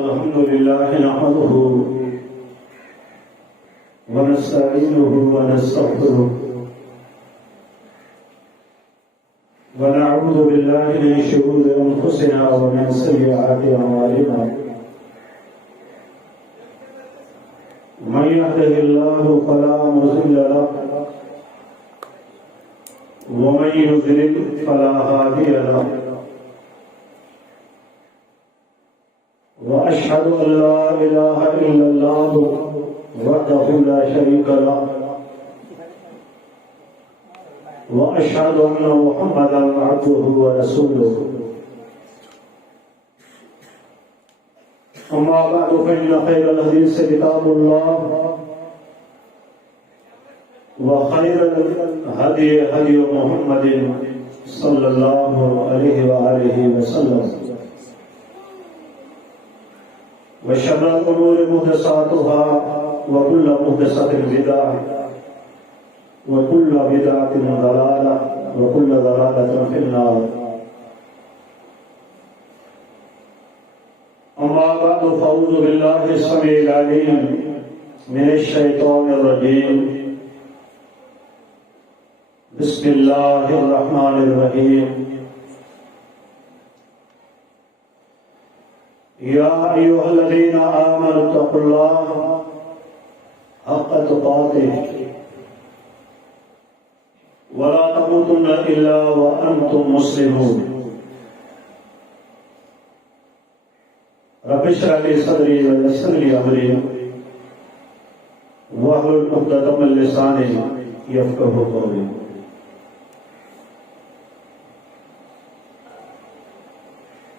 अल्हम्दुलिल्लाह नहमदुहु व नस्तईनुहु व नस्तगफिरुहु व नऊज़ु बिल्लाहि मिन शुरूरि अंफुसिना व मिन सय्यिआति अमालिना मन यहदिहिल्लाहु फला मुज़िल्ल लहु व मन युज़लिल फला हादिय लहु वअशहदु अल्ला इलाहा इल्लल्लाहु वहदहु ला शरीका लहु वअशहदु अन्ना मुहम्मदन अब्दुहु व रसूलुहु अम्मा बअदु फइन्न खैरल हदीस किताबुल्लाह व खैरल हदी हदी मुहम्मदिन सल्लल्लाहु अलैहि व आलिहि वसल्लम व शर्रल उमूरि मुहदसातुहा व कुल्लु मुहदसतिन बिदअह व कुल्लु बिदअतिन दलालह व कुल्लु दलालतिन फिन्नार। अम्मा बअदु फअऊज़ु बिल्लाहि अस्समीइल अलीम मिनश शैतानिर रजीम। बिस्मिल्लाहिर रहमानिर रहीम। या अय्युहल्लज़ीना आमनु तक़ुल्लाहा हक़्क़ तुक़ातिह व ला तमूतुन्ना इल्ला व अंतुम मुस्लिमून। रब्बि इश्रह ली सदरी व यस्सिर ली अमरी वहलुल उक़दतम मिन लिसानी यफ़क़हू क़ौली।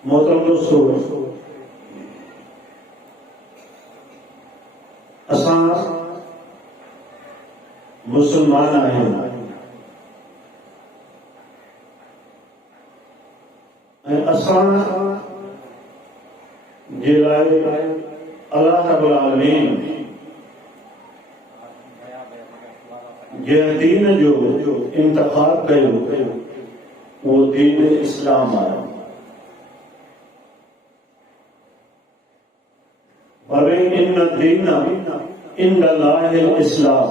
मोहतरम दोस्तों, असां मुसलमान आहियूं ऐं असां जे लाइ अल्लाह रब्बुल आलमीन जंहिं दीन जो इंतख़ाब कयो उहो दीन इस्लाम आहे। इन्न दीन इंदल्लाहिल इस्लाम।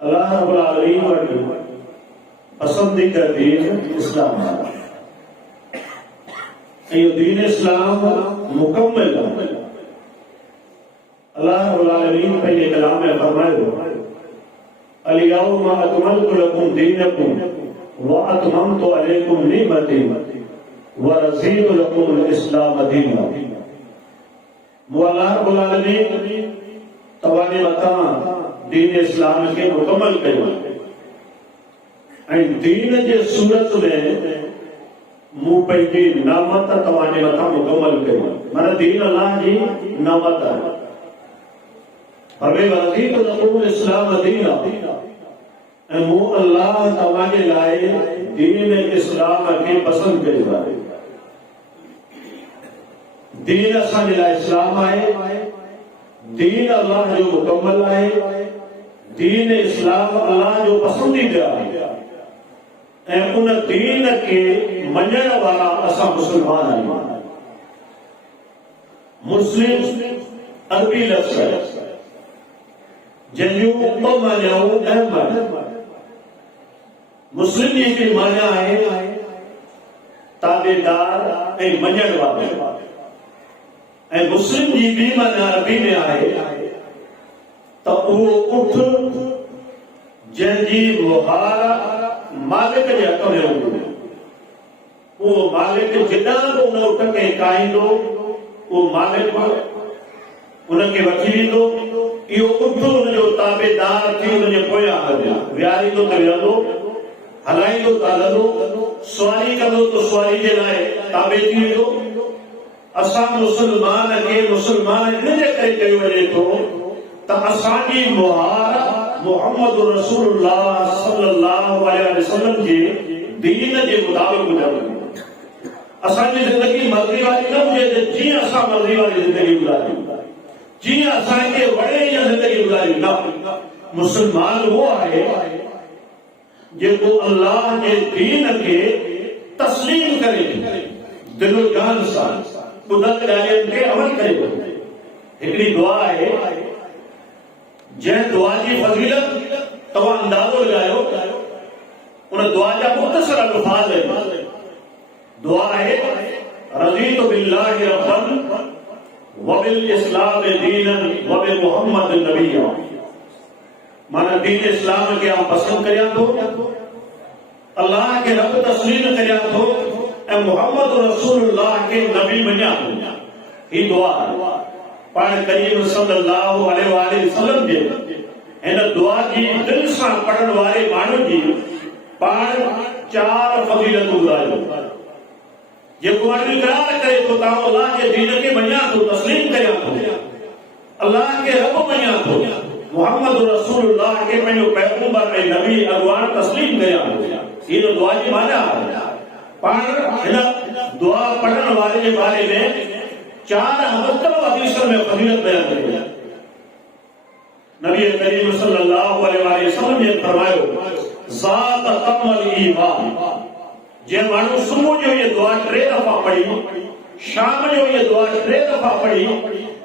अल्लाह रब्बुल आलमीन वटि पसंदीदा दीन इस्लाम आहे। इहो दीन इस्लाम मुकम्मल आहे। अल्लाह रब्बुल आलमीन पंहिंजे कलाम में फरमायो, अल-यौमा अकमलतु लकुम दीनकुम व अतममतु अलैकुम निअमती व रज़ीतु लकुम अल-इस्लाम दीना। अल्लाह रब्बुल आलमीन तव्हांजे मथां दीन इस्लाम खे मुकम्मल कयो ऐं दीन जे सूरत में मूं पंहिंजी नामत तव्हांजे मथां मुकम्मल कयो। माना दीन अल्लाह जी नामत आहे। रज़ीतु लकुम अल-इस्लाम दीना ऐं मूं अल्लाह तव्हांजे लाइ दीन इस्लाम खे पसंदि कयो आहे। दीन असांजे लाइ इस्लाम आहे। दीन अल्लाह जो मुकम्मल आहे। दीन इस्लाम अल्लाह जो पसंदीदा आहे ऐं उन दीन खे मञण वारा असां मुस्लमान आहियूं। मुस्लिम अरबी लफ़्ज़ आहे जंहिंजूं ॿ मानाऊं अहम आहिनि। मुस्लिम जी हिकिड़ी माना आहे ताबेदार ऐं मञण वारो ऐं मुस्लिम जी ॿी माना अरबी में आहे त उहो उठ जंहिंजी मुहार मालिक जे हक़ में हूंदी। उहो मालिक जिॾां बि उन उठ खे काईंदो उहो मालिक उनखे वठी वेंदो। इहो उठ उनजो ताबेदार थी उनजे पोयां विहारींदो त विहंदो, हलाईंदो त हलंदो, सवारी कंदो त सवारी जे लाइ ताबे थी वेंदो। असां मुसलमान खे मुसलमान इनजे करे कयो वञे थो त असांजी मुहार मुहम्मद रसूलुल्लाह सल्लल्लाहु अलैहि वसल्लम जे दीन जे मुताबिक़ गुज़रे। असांजी ज़िंदगी मर्ज़ी वारी न हुजे त जीअं असां मर्ज़ी वारी ज़िंदगी गुज़ारियूं, जीअं असांखे वणे इहा ज़िंदगी गुज़ारियूं न। मुसलमान वो आहे जेको अल्लाह जे दीन के तस्लीम करे, दिलो जान सां ॿुधल ॻाल्हियुनि ते अमल कयो। हिकिड़ी दुआ आहे जंहिं दुआ जी फज़ीलत तव्हां अंदाज़ो लॻायो, उन दुआ जा मुख़्तसर अल्फाज़ आहिनि। दुआ आहे रज़ीतु बिल्लाहि रब्बन व बिल इस्लाम दीनन व बि मुहम्मद नबिय्या। माना दीन इस्लाम खे आउं पसंदि करियां थो, अल्लाह खे रब तस्लीम करियां थो ऐं मुहम्मद रसूलुल्लाह खे नबी मञियां थो। ही दुआ पाण करीम सल्लल्लाहु अलैहि वसल्लम जे हिन दुआ जी दिल सां पढ़ण वारे माण्हू जी पाण 4 फज़ीलतूं ॿुधायूं। जेको माण्हू इक़रार करे थो त अल्लाह जे दीन खे मञियां थो, तस्लीम करियां थो, अल्लाह खे रब मञियां थो, मुहम्मद रसूलुल्लाह खे पंहिंजो पैगंबर ऐं नबी अॻवान तस्लीम करियां थो। ही दुआ जी माना आहे। पाण हिन दुआ पढ़ण वारे जे बारे में 4 मुख़्तलिफ़ हदीसुनि में फज़ीलत बयान कई आहे। नबी करीम सल्लल्लाहु अलैहि वसल्लम ने फरमायो ज़ात तमल ईमान। जे माण्हू सुबुह जो ये दुआ 3 दफ़ा पढ़ी, शाम जो ये दुआ 3 दफ़ा पढ़ी,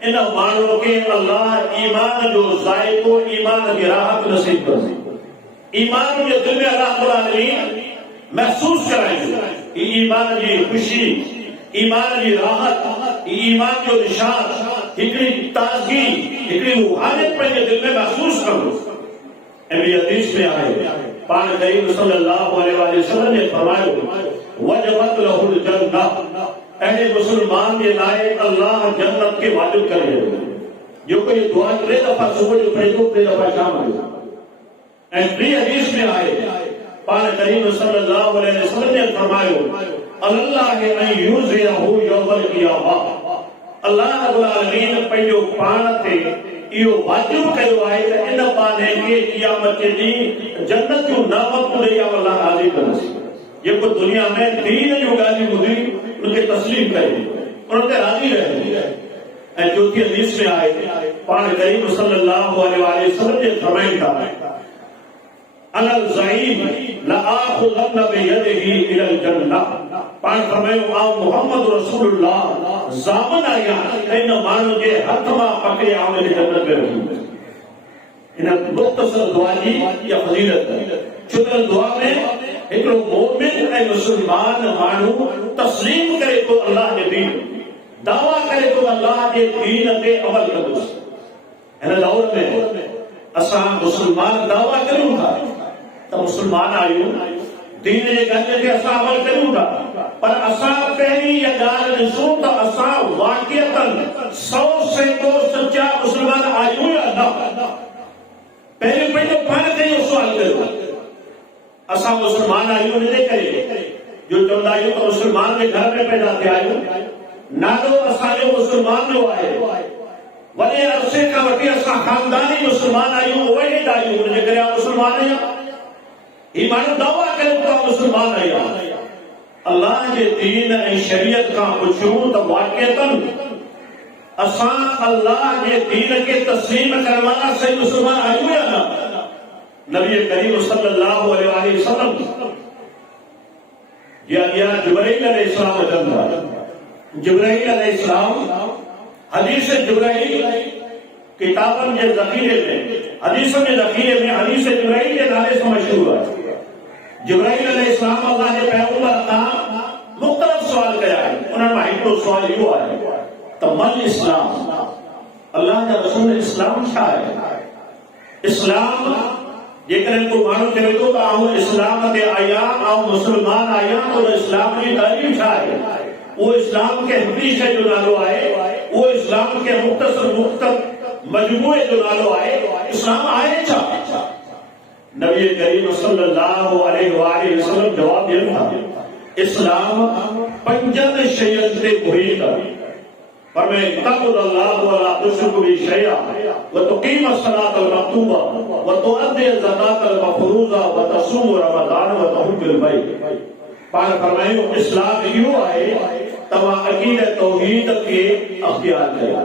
इन माण्हू खे अल्लाह ईमान जो ज़ाइक़ो, ईमान जी राहत नसीब कंदो। ईमान जे दिल में अल्लाह रब्बुल आलमीन महसूस कराईंदो। ईमान जी खुशी, ईमान जी राहत, ईमान जो निशान, हिकिड़ी ताज़गी, हिकिड़ी रूहानियत पंहिंजे दिल में महसूस कंदो। ऐं ॿी हदीस में आहे पाण करीम सल्लल्लाहु अलैहि वसल्लम ने फरमायो वजबत लहुल जन्नह। अहिड़े मुस्लमान जे लाइ अल्लाह जन्नत खे वाजिब करे रहियो। जेको ये दुआ 3 दफ़ा सुबुह जो पढ़े थो, 3 दफ़ा शाम जो। ऐं ॿी हदीस में आहे पाण करीम सल्लल्लाहु अलैहि वसल्लम ने फरमायो अल्लाह अन युज़िहु यौमल क़ियामह। अल्लाह रब्बुल आलमीन पंहिंजो पाण ते इहो वाजिब कयो आहे त इन बाने खे क़ियामत जे ॾींहुं जन्नत जूं नेमतूं ॾेई अल्लाह राज़ी कंदुसि। जेको दुनिया में दीन जूं ॻाल्हियूं ॿुधी उनखे तस्लीम करे, उन ते राज़ी रहे। ऐं चौथी हदीस में आहे पाण करीम सल्लल्लाहु अलैहि वसल्लम जे फरमाइनि था अनल ज़ईम लआखुज़न बियदिही इलल जन्नह। पाण फरमायो आउं मुहम्मद रसूलुल्लाह ज़ामन आहियां इन माण्हू जे हथ मां पकड़े आउं इन जन्नत में वठी। इन मुख़्तसर दुआ जी इहा फज़ीलत। चुनल दुआ में हिकिड़ो मोमिन ऐं मुस्लमान माण्हू तस्लीम करे थो अल्लाह जे दीन, दावा करे थो अल्लाह जे दीन ते अमल कंदुसि। हिन दौर में असां मुस्लमान दावा कयूं था त मुस्लमान आहियूं, दीन जे ॻाल्हि ते असां अमल कयूं था, पर असां पहिरीं इहा ॻाल्हि ॾिसूं त असां वाक़िअतन 100% सच्चा मुस्लमान आहियूं या न। पहिरीं पंहिंजो पाण खे इहो सुवाल कयो। असां मुस्लमान आहियूं हिन करे जो चवंदा आहियूं त मुस्लमान जे घर में पैदा थिया आहियूं, नालो असांजो मुस्लमान जो आहे, वॾे अरसे खां वठी असां ख़ानदानी मुस्लमान आहियूं, उहे ई आहियूं, हुनजे करे मुस्लमान आहियूं। ही माण्हू दावा करे थो मुस्लमान आहियां। अल्लाह जे दीन ऐं शरीयत खां पुछूं त वाक़िअतन असां अल्लाह जे दीन खे तस्लीम करण वारा सही मुस्लमान आहियूं या न। नबी करीम सल्लल्लाहु अलैहि वसल्लम जे अॻियां जिब्राईल अलैहिस्सलाम अचनि था। जिब्राईल अलैहिस्सलाम हदीस जिब्राईल किताबनि जे ज़ख़ीरे में, हदीस जे ज़ख़ीरे में हदीस जिब्राईल जे नाले सां मशहूर आहे। जिब्राईल अलैहिस्सलाम अल्लाह जे पैगंबर खां मुख़्तलिफ़ सवाल कया आहिनि। उन्हनि मां हिकिड़ो सवाल इहो आहे त मल इस्लाम। अल्लाह जा रसूल इस्लाम छा आहे? इस्लाम जेकॾहिं को माण्हू चवे थो त आउं इस्लाम ते आहियां, आउं मुस्लमान आहियां, त इस्लाम जी तारीफ़ छा आहे? वो इस्लाम के हिकिड़ी शइ जो नालो आहे, वो इस्लाम के मुख़्तसर मजमूए जो नालो आहे। इस्लाम आहे छा? नबी करीम सल्लल्लाहु अलैहि वसल्लम जवाब ॾियनि था इस्लाम 5 शयुनि ते मुहीत आहे। फरमाए तक़ुल्लाह वला तुश्रिकु बिही शैअन व तुक़ीम अस्सलात मक्तूबा व तुअद्दी ज़कात मफ़रूज़ा व तसूम रमज़ान व तहुज्जुल बैत। पाण फरमायो इस्लाम इहो आहे तव्हां अक़ीदत तौहीद खे अख़्तियार कयो,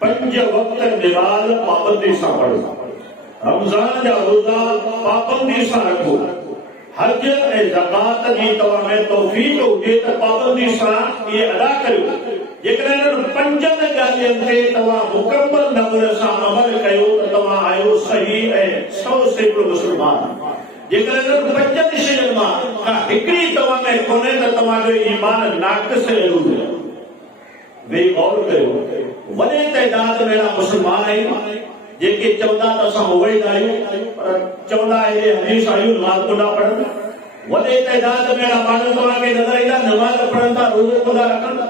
5 वक़्त निमाज़ पाबंदी सां पढ़ो, रमज़ान जा रोज़ा पाबंदी सां रखो, हज ऐं ज़कात जी तव्हां में तौफ़ीक़ हुजे त पाबंदी सां इहे अदा करियो। जेकॾहिं इन्हनि पंजनि ॻाल्हियुनि ते तव्हां मुकमल नमूने सां अमल कयो त तव्हां आहियो सही ऐं 100% मुस्लमान। जेकॾहिं इन्हनि पंजनि शयुनि मां का हिकिड़ी तव्हां में कोन्हे त तव्हांजो ईमान नाक़िस ज़रूर आहे। वेही गौर कयो, वॾे तइदाद में अहिड़ा मुस्लमान आहिनि जेके चवंदा त असां मुवहिद आहियूं, पर चवंदा आहिनि हदीस आहियूं नमाज़ कोन पढ़नि। वॾे तइदाद में अहिड़ा माण्हू तव्हांखे नज़र ईंदा नमाज़ पढ़नि था, रोज़ो कोन रखनि।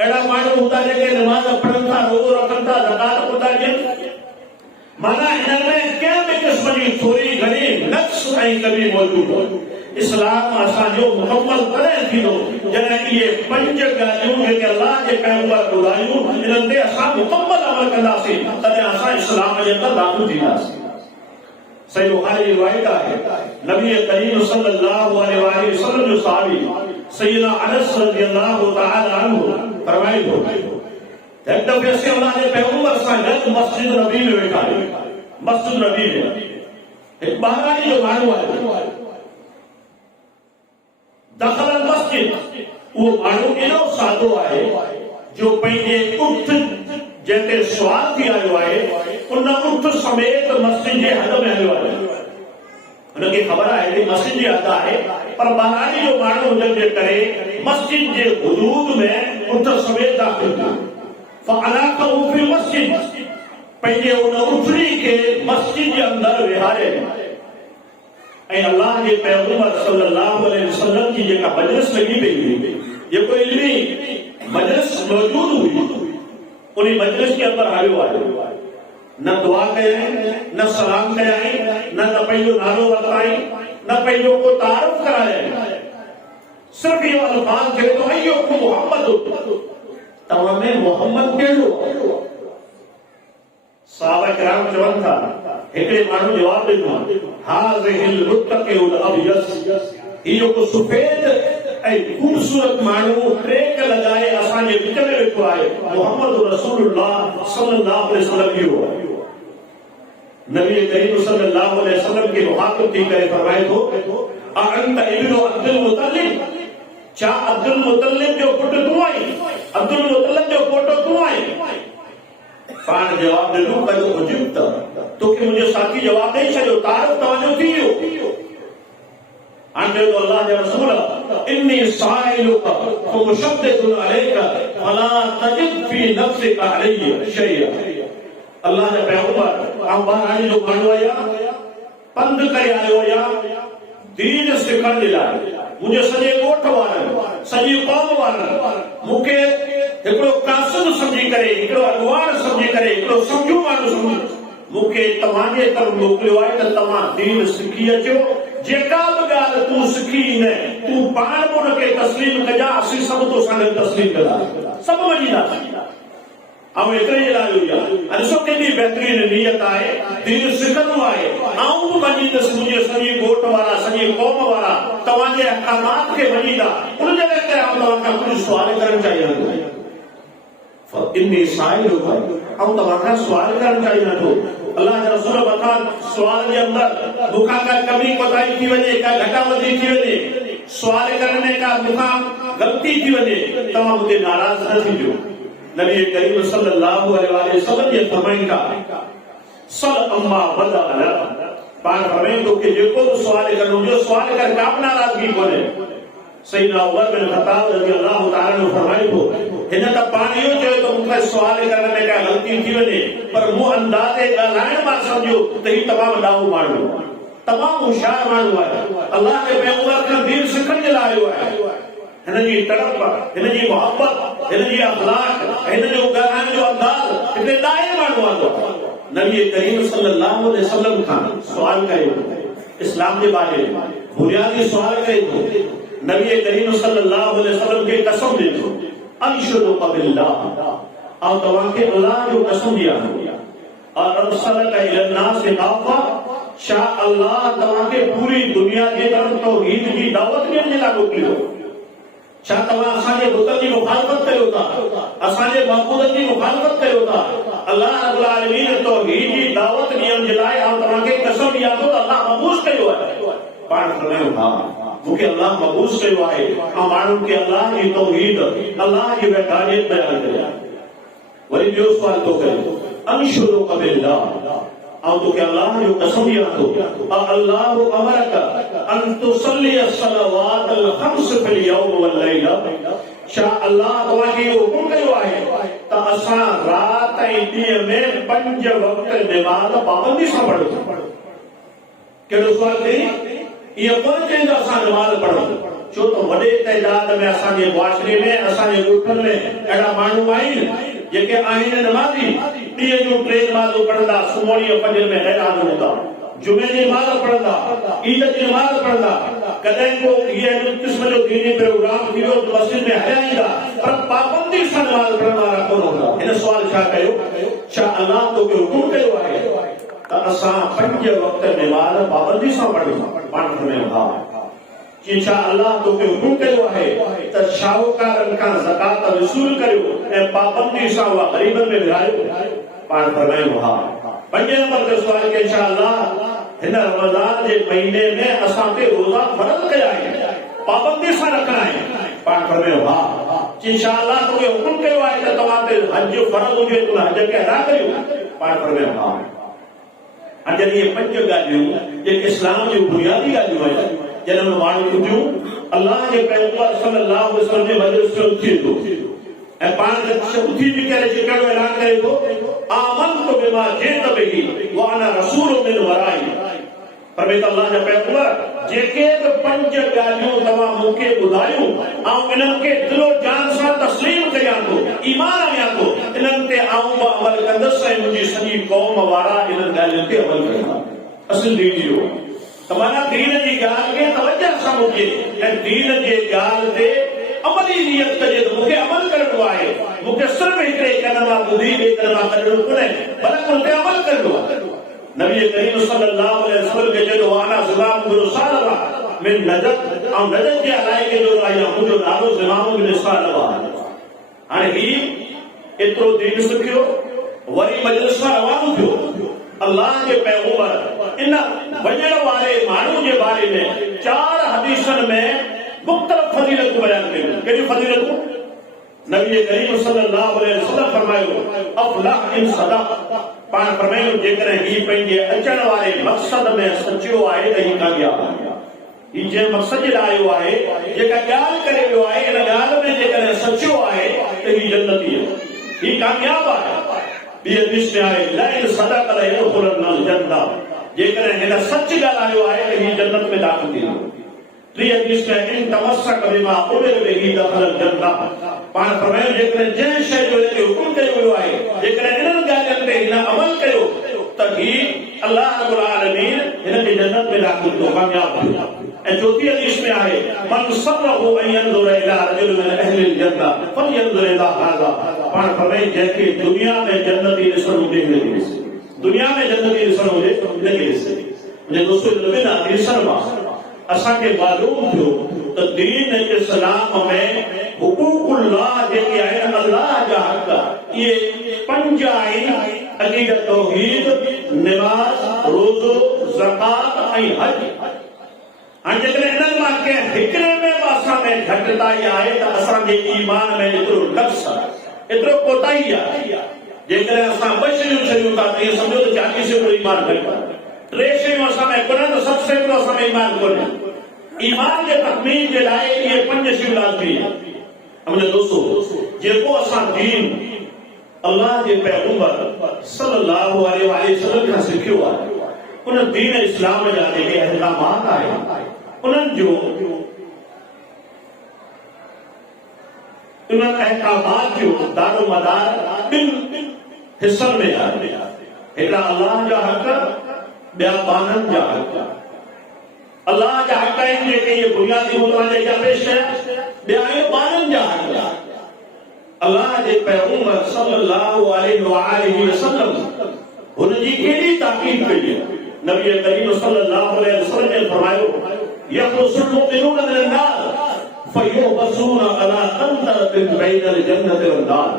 अहिड़ा माण्हू हूंदा जेके नमाज़ पढ़नि था, रोज़ो रखनि था, ज़कात कोन ॾियनि। माना हिन में कंहिं बि क़िस्म जी थोरी घणी नक़्स ऐं कमी मौजूदु आहे। इस्लाम असांजो मुकमल तॾहिं थींदो जॾहिं इहे पंज ॻाल्हियूं जेके अल्लाह जे पैगंबर ॿुधायूं इन्हनि ते असां मुकमल अमल कंदासीं, तॾहिं असां इस्लाम जे अंदरि दाख़िल थींदासीं। सही बुखारी जी रिवायत आहे, नबी करीम सल्लल्लाहु अलैहि वसल्लम जो सहाबी सैयदना अनस रज़ियल्लाहु तआला अन्हु फरमाए थो, हिक दफ़े असीं अल्लाह जे पैगंबर सां गॾु मस्जिद नबी में वेठा आहियूं। मस्जिद नबी में हिकु बहरानी जो माण्हू आहे, दख़ल मस्जिद। उहो माण्हू एॾो सादो आहे जो पंहिंजे उठ जंहिंते सुवार थी आयो आहे उन उठ समेत मस्जिद जे हद में हलियो आहे। हुनखे ख़बर आहे कि मस्जिद जी हद आहे, पर बहरानी जो माण्हू हुजण जे करे मस्जिद जे हुदूद में उठ समेत दाख़िल थियो। फ़अलाक़हु फ़िल मस्जिद, पंहिंजे उन उथड़ी खे मस्जिद जे अंदरि विहारे ऐं अल्लाह जे पैगंबर सल्लल्लाहु अलैहि वसल्लम जी जेका मजलिस लॻी पई हुई, जेको इल्मी मजलिस मौजूद हुई, उन मजलिस के अंदरि हलियो आहे। न दुआ कयईं, न सलाम कयईं, न पंहिंजो नालो वरिताईं, न पंहिंजो को तारुफ़ करायईं। सिर्फ़ इहो अल्फाज़ चए थो अय्युकुम मुहम्मद, तव्हां में मोहम्मद कहिड़ो? सहाबा किराम चवनि था, हिकिड़े माण्हू जवाब ॾिनो, हाज़िहिल मुत्तक़िउल अबयस, इहो को सफ़ेद ऐं ख़ूबसूरत माण्हू ट्रेक लॻाए असांजे विच में वेठो आहे, मुहम्मद रसूलुल्लाह सल्लल्लाहु अलैहि वसल्लम इहो आहे। नबी करीम सल्लल्लाहु अलैहि वसल्लम के मुखातिब थी करे फरमाए थो, अअंत इब्नु अब्दुल मुतलिब, छा अब्दुल मुतलिब जो पुटु तूं आहीं? अब्दुल मुतलिब जो पोटो तूं आहीं? पाण जवाब ॾिनो, कयो उजिब्त, तोखे मुंहिंजो साथी जवाब ॾेई छॾियो, तारुफ़ तव्हांजो थी वियो। हाणे चयो अल्लाह जे रसूल, इन्नी साइलुका फमुशद्दिदुन अलैका फला तजिद फी नफ्सिका अलैहि शैया। अल्लाह जे पैगंबर आऊं बहरानी जो माण्हू आहियां, पंधु करे आयो आहियां दीन सिखण जे लाइ। मुंहिंजे सॼे ॻोठ वारनि, सॼी क़ौम वारनि मूंखे हिकिड़ो कासिद सम्झी करे, हिकिड़ो अॻवान सम्झी करे, हिकिड़ो सम्झू माण्हू सम्झी मूंखे तव्हांजे तरफ़ मोकिलियो आहे त तव्हां दीन सिखी अचो। जेका बि ॻाल्हि तूं सिखी न, तूं पाण बि उनखे तस्लीम कजां, असीं सभु तोसां गॾु तस्लीम कंदासीं, सभु वञींदासीं। ऐं एतिरे जे लाइ हुई आहे, ॾिसो केॾी बहितरीन नियत आहे, दीन सिखंदो आहे, आऊं बि वञींदुसि, मुंहिंजे सॼी ॻोठ वारा, सॼी क़ौम वारा तव्हांजे अहकामात खे वञींदा। उन जॻह ते आऊं तव्हांखां कुझु सुवाल करणु चाहियां थो। इन्नी साइलुका, आऊं तव्हांखां सुवाल करणु चाहियां थो। अल्लाह जे रसूल मथां सुवाल जे अंदरि मूंखां का कमी कोताही थी वञे, का घटा वधी थी वञे, सुवाल करण में का मूंखां ग़लती थी वञे, तव्हां मुंहिंजे नाराज़ न थीजो। नबी करीम सल्लल्लाहु अलैहि वसल्लम जे फरमाइनि का सल अम्मा वदा अला, पाण फरमाइनि थो कि जेको बि सुवाल करणो हुजे सुवाल कर, का बि नाराज़गी कोन्हे। सैयदना उमर बिन ख़त्ताब रज़ियल्लाहु तआला अन्हु फरमाए थो, हिन त पाण इहो चयो त मूंखे सुवाल करण में का ग़लती थी वञे, पर मूं अंदाज़े ॻाल्हाइण मां सम्झो त ही तमामु ॾाढो माण्हू आहे, तमामु होशियार माण्हू आहे, अल्लाह जे पैगंबर खां दीन सिखण जे लाइ आयो आहे। हिन जी तड़प, हिन जी मोहब्बत, हिन जी अखलाक, हिन जो ॻाल्हाइण जो अंदाज़ हिते ॾाढे माण्हू आहे। नबी करीम सल्लल्लाहु अलैहि वसल्लम खां सुवाल कयो इस्लाम जे बारे में, बुनियादी सुवाल कयो। नबी करीम सल्लल्लाहु अलैहि वसल्लम खे कसम ॾिनो, अनशुदुका बिल्लाह, ऐं तव्हांखे अल्लाह जो कसम ॾियां और अरसलका इलन्नास काफ़ा, छा अल्लाह तव्हांखे पूरी दुनिया जे तरफ़ तौहीद जी दावत ॾियण जे लाइ मोकिलियो? छा तव्हां असांजे बुतनि जी मुखालफ़त कयो था, असांजे महबूदनि जी मुखालफ़त कयो था? अल्लाह रब्बुल आलमीन तौहीद जी दावत ॾियण जे लाइ आउं तव्हांखे कसम ॾियां थो त अल्लाह मबूस कयो आहे। पाण फरमायो हां मूंखे अल्लाह मबूस कयो आहे ऐं माण्हुनि खे अल्लाह जी तौहीद अल्लाह जी वहदानियत बयान कई आहे। वरी ॿियो सुवाल थो कयो अंशुरु बिल्लाह ऐं तोखे अल्लाह जो कसम ॾियां थो अल्लाह अमरक अन तुसल्ली अस्सलावात अल खम्स फिल यौम वल लैला छा अल्लाह तव्हांखे इहो हुकुम कयो आहे त असां राति ऐं ॾींहं में 5 वक़्त नमाज़ पाबंदी सां पढ़ूं। कहिड़ो सुवाल कई? इहो कोन चवंदो असां नमाज़ पढ़ूं, छो त वॾे तइदाद में असांजे मुआशरे में असांजे ॻोठनि में अहिड़ा माण्हू आहिनि जेके आहिनि नमाज़ी, ॾींहं जूं 3 नमाज़ूं पढ़ंदा, सुम्हणीअ फजर में हैरान हूंदा, जुमे जी नमाज़ पढ़ंदा, ईद जी नमाज़ पढ़ंदा, कॾहिं को इहे क़िस्म जो दीनी प्रोग्राम थी वियो त मस्जिद में हलाईंदा, पर पाबंदी सां नमाज़ पढ़ण वारा कोन हूंदा। हिन सुवाल छा कयो? छा अल्लाह तोखे हुकुम कयो आहे त असां 5 वक़्त नमाज़ पाबंदी सां पढ़ूं? पाण फरमायो हा। कि छा अल्लाह तोखे हुकुम कयो आहे त शाहूकारनि खां ज़कात वसूल करियो ऐं पाबंदी सां उहा ग़रीबनि में विरायो? पाण फरमायो हा। 5 नंबर ते सुवाल के छा अल्लाह हिन रमज़ान जे महीने में असां ते रोज़ा फर्ज़ कया आहिनि, पाबंदी सां रखणा आहिनि? पाण फरमायो हा। कि छा अल्लाह तोखे हुकुम कयो आहे त तव्हां ते हज फर्ज़ हुजे त हज खे अदा करियो? पाण फरमायो हा। हाणे इहे 5 ॻाल्हियूं जेके इस्लाम जूं बुनियादी ॻाल्हियूं आहिनि, जॾहिं माण्हू ॿुधियूं अल्लाह जे पैगंबर सल्लल्लाहु अलैहि वसल्लम जे मजलिस में उथी थो ऐं पाण खे उथी बि करे कहिड़ो ऐलान करे थो आमनतु बिमा जित बिही व अना रसूलु मिन वराई। फरमाए अल्लाह जा पैगंबर जेके बि 5 ॻाल्हियूं तव्हां मूंखे ॿुधायूं ऐं इन्हनि खे दिलो जान सां तस्लीम कयां थो, ईमान आयां थो, इन्हनि ते आऊं बि अमल कंदुसि ऐं मुंहिंजी सॼी क़ौम वारा इन्हनि ॻाल्हियुनि ते अमल कंदा। असुल दीन इहो तमाना दीन जी ॻाल्हि खे तवजह सां ॿुधे ऐं दीन जे ॻाल्हि ते अमली नियत कजे त मूंखे अमल करणो आहे, मूंखे सिर्फ़ हिकिड़े कन मां ॿुधी ॿिए कन मां कढणो कोन्हे, बल्कि उन ते अमल करणो आहे। नबी करीम सल्लल्लाहु अलैहि वसल्लम खे चयो आना ज़िमाम बिन सालबा मिन नजद ऐं नजद जे इलाइक़े जो आहियां, मुंहिंजो नालो ज़िमाम बिन सालबा। हाणे ही एतिरो दीन सिखियो, वरी मजलिस मां रवानो थियो। अल्लाह के पैगंबर इन वजण वाले माण्हू जे बारे में 4 हदीसनि में मुख़्तलिफ़ फज़ीलतूं बयान कयूं। कहिड़ी फज़ीलतूं? नबी करीम सल्लल्लाहु अलैहि वसल्लम फरमायो अफ़लाह इन सदक़। पाण फरमायो जेकॾहिं ही पंहिंजे अचण वारे मक़सद में सचियो आहे त ही कामयाब आहे। ही जंहिं मक़सद जे लाइ आयो आहे, जेका ॻाल्हि करे वियो आहे, इन ॻाल्हि में जेकॾहिं सचियो आहे त ही जन्नती आहे, ही कामयाब आहे। ॿी हदीस में आहे लइन सदक़ लयदखुलुल जन्नह, जेकॾहिं हिन सच ॻाल्हायो आहे त ही जन्नत में दाख़िल थींदो। 3 हदीस में इन तमस्सक बिमा उमिर बिही दखलल जन्नह। पाण फरमायो जेकॾहिं जंहिं शइ जो हिनखे हुकुम कयो वियो आहे, जेकॾहिं इन्हनि ॻाल्हियुनि ते हिन अमल कयो त ही अल्लाह रब्बुल आलमीन हिनखे जन्नत में दाख़िल थियो, कामयाब थियो। ऐं 4 हदीस में आहे मन सरहु अन यंजुर इला रजुल मिन अहलिल जन्नह फलयंजुर इला हाज़ा। पाण फरमायो जंहिंखे दुनिया में जन्नती ॾिसणो हुजे हिनखे ॾिसे, दुनिया में जन्नती ॾिसणो हुजे हिनखे ॾिसे। मुंहिंजे दोस्तो इन हदीसनि मां असांखे मालूम थियो त दीन इस्लाम में हुकूकुल्लाह जेके आहिनि अल्लाह जा हक़, इहे 5 आहिनि अक़ीदत, तौहीद, नमाज़, रोज़ो, ज़कात ऐं हज। हाणे जेकॾहिं इन्हनि मां कंहिं हिकिड़े में बि असां में घटिताई आहे त असांजे ईमान में एतिरो नक़्स आहे, एतिरो कोताही आहे। जेकॾहिं असां 2 शयूं छॾियूं था त इहो सम्झो त 40% ईमान घटि आहे। 3 शयूं असां में कोन्हे त 7% असां में ईमान कोन्हे। ईमान जे तकमील जे लाइ इहे 5 शयूं लाज़मी आहिनि। मुंहिंजे दोस्तो जेको असां दीन अल्लाह जे पैगंबर सल्लल्लाहु अलैहि वसल्लम खां सिखियो आहे, उन दीन इस्लाम जा जेके अहकामात आहिनि उन्हनि जो उन्हनि अहकामात जो दारो मदार 2 हिस्सनि में आहे। हिकिड़ा अल्लाह जा हक़, ॿिया बाननि जा हक़। अल्लाह जा हक़ आहिनि जेके इहे बुनियादी मुतवजे जा पेश कया, ॿिया आहिनि बाननि जा हक़। अल्लाह जे पैगंबर सल्लल्लाहु अलैहि वसल्लम हुनजी केॾी ताक़ीद कई आहे। नबी करीम सल्लल्लाहु अलैहि वसल्लम ने फरमायो यखलुसुल मुमिनून मिनन नार फयुबसून अला तंतरतिन बैनल जन्नत वल नार।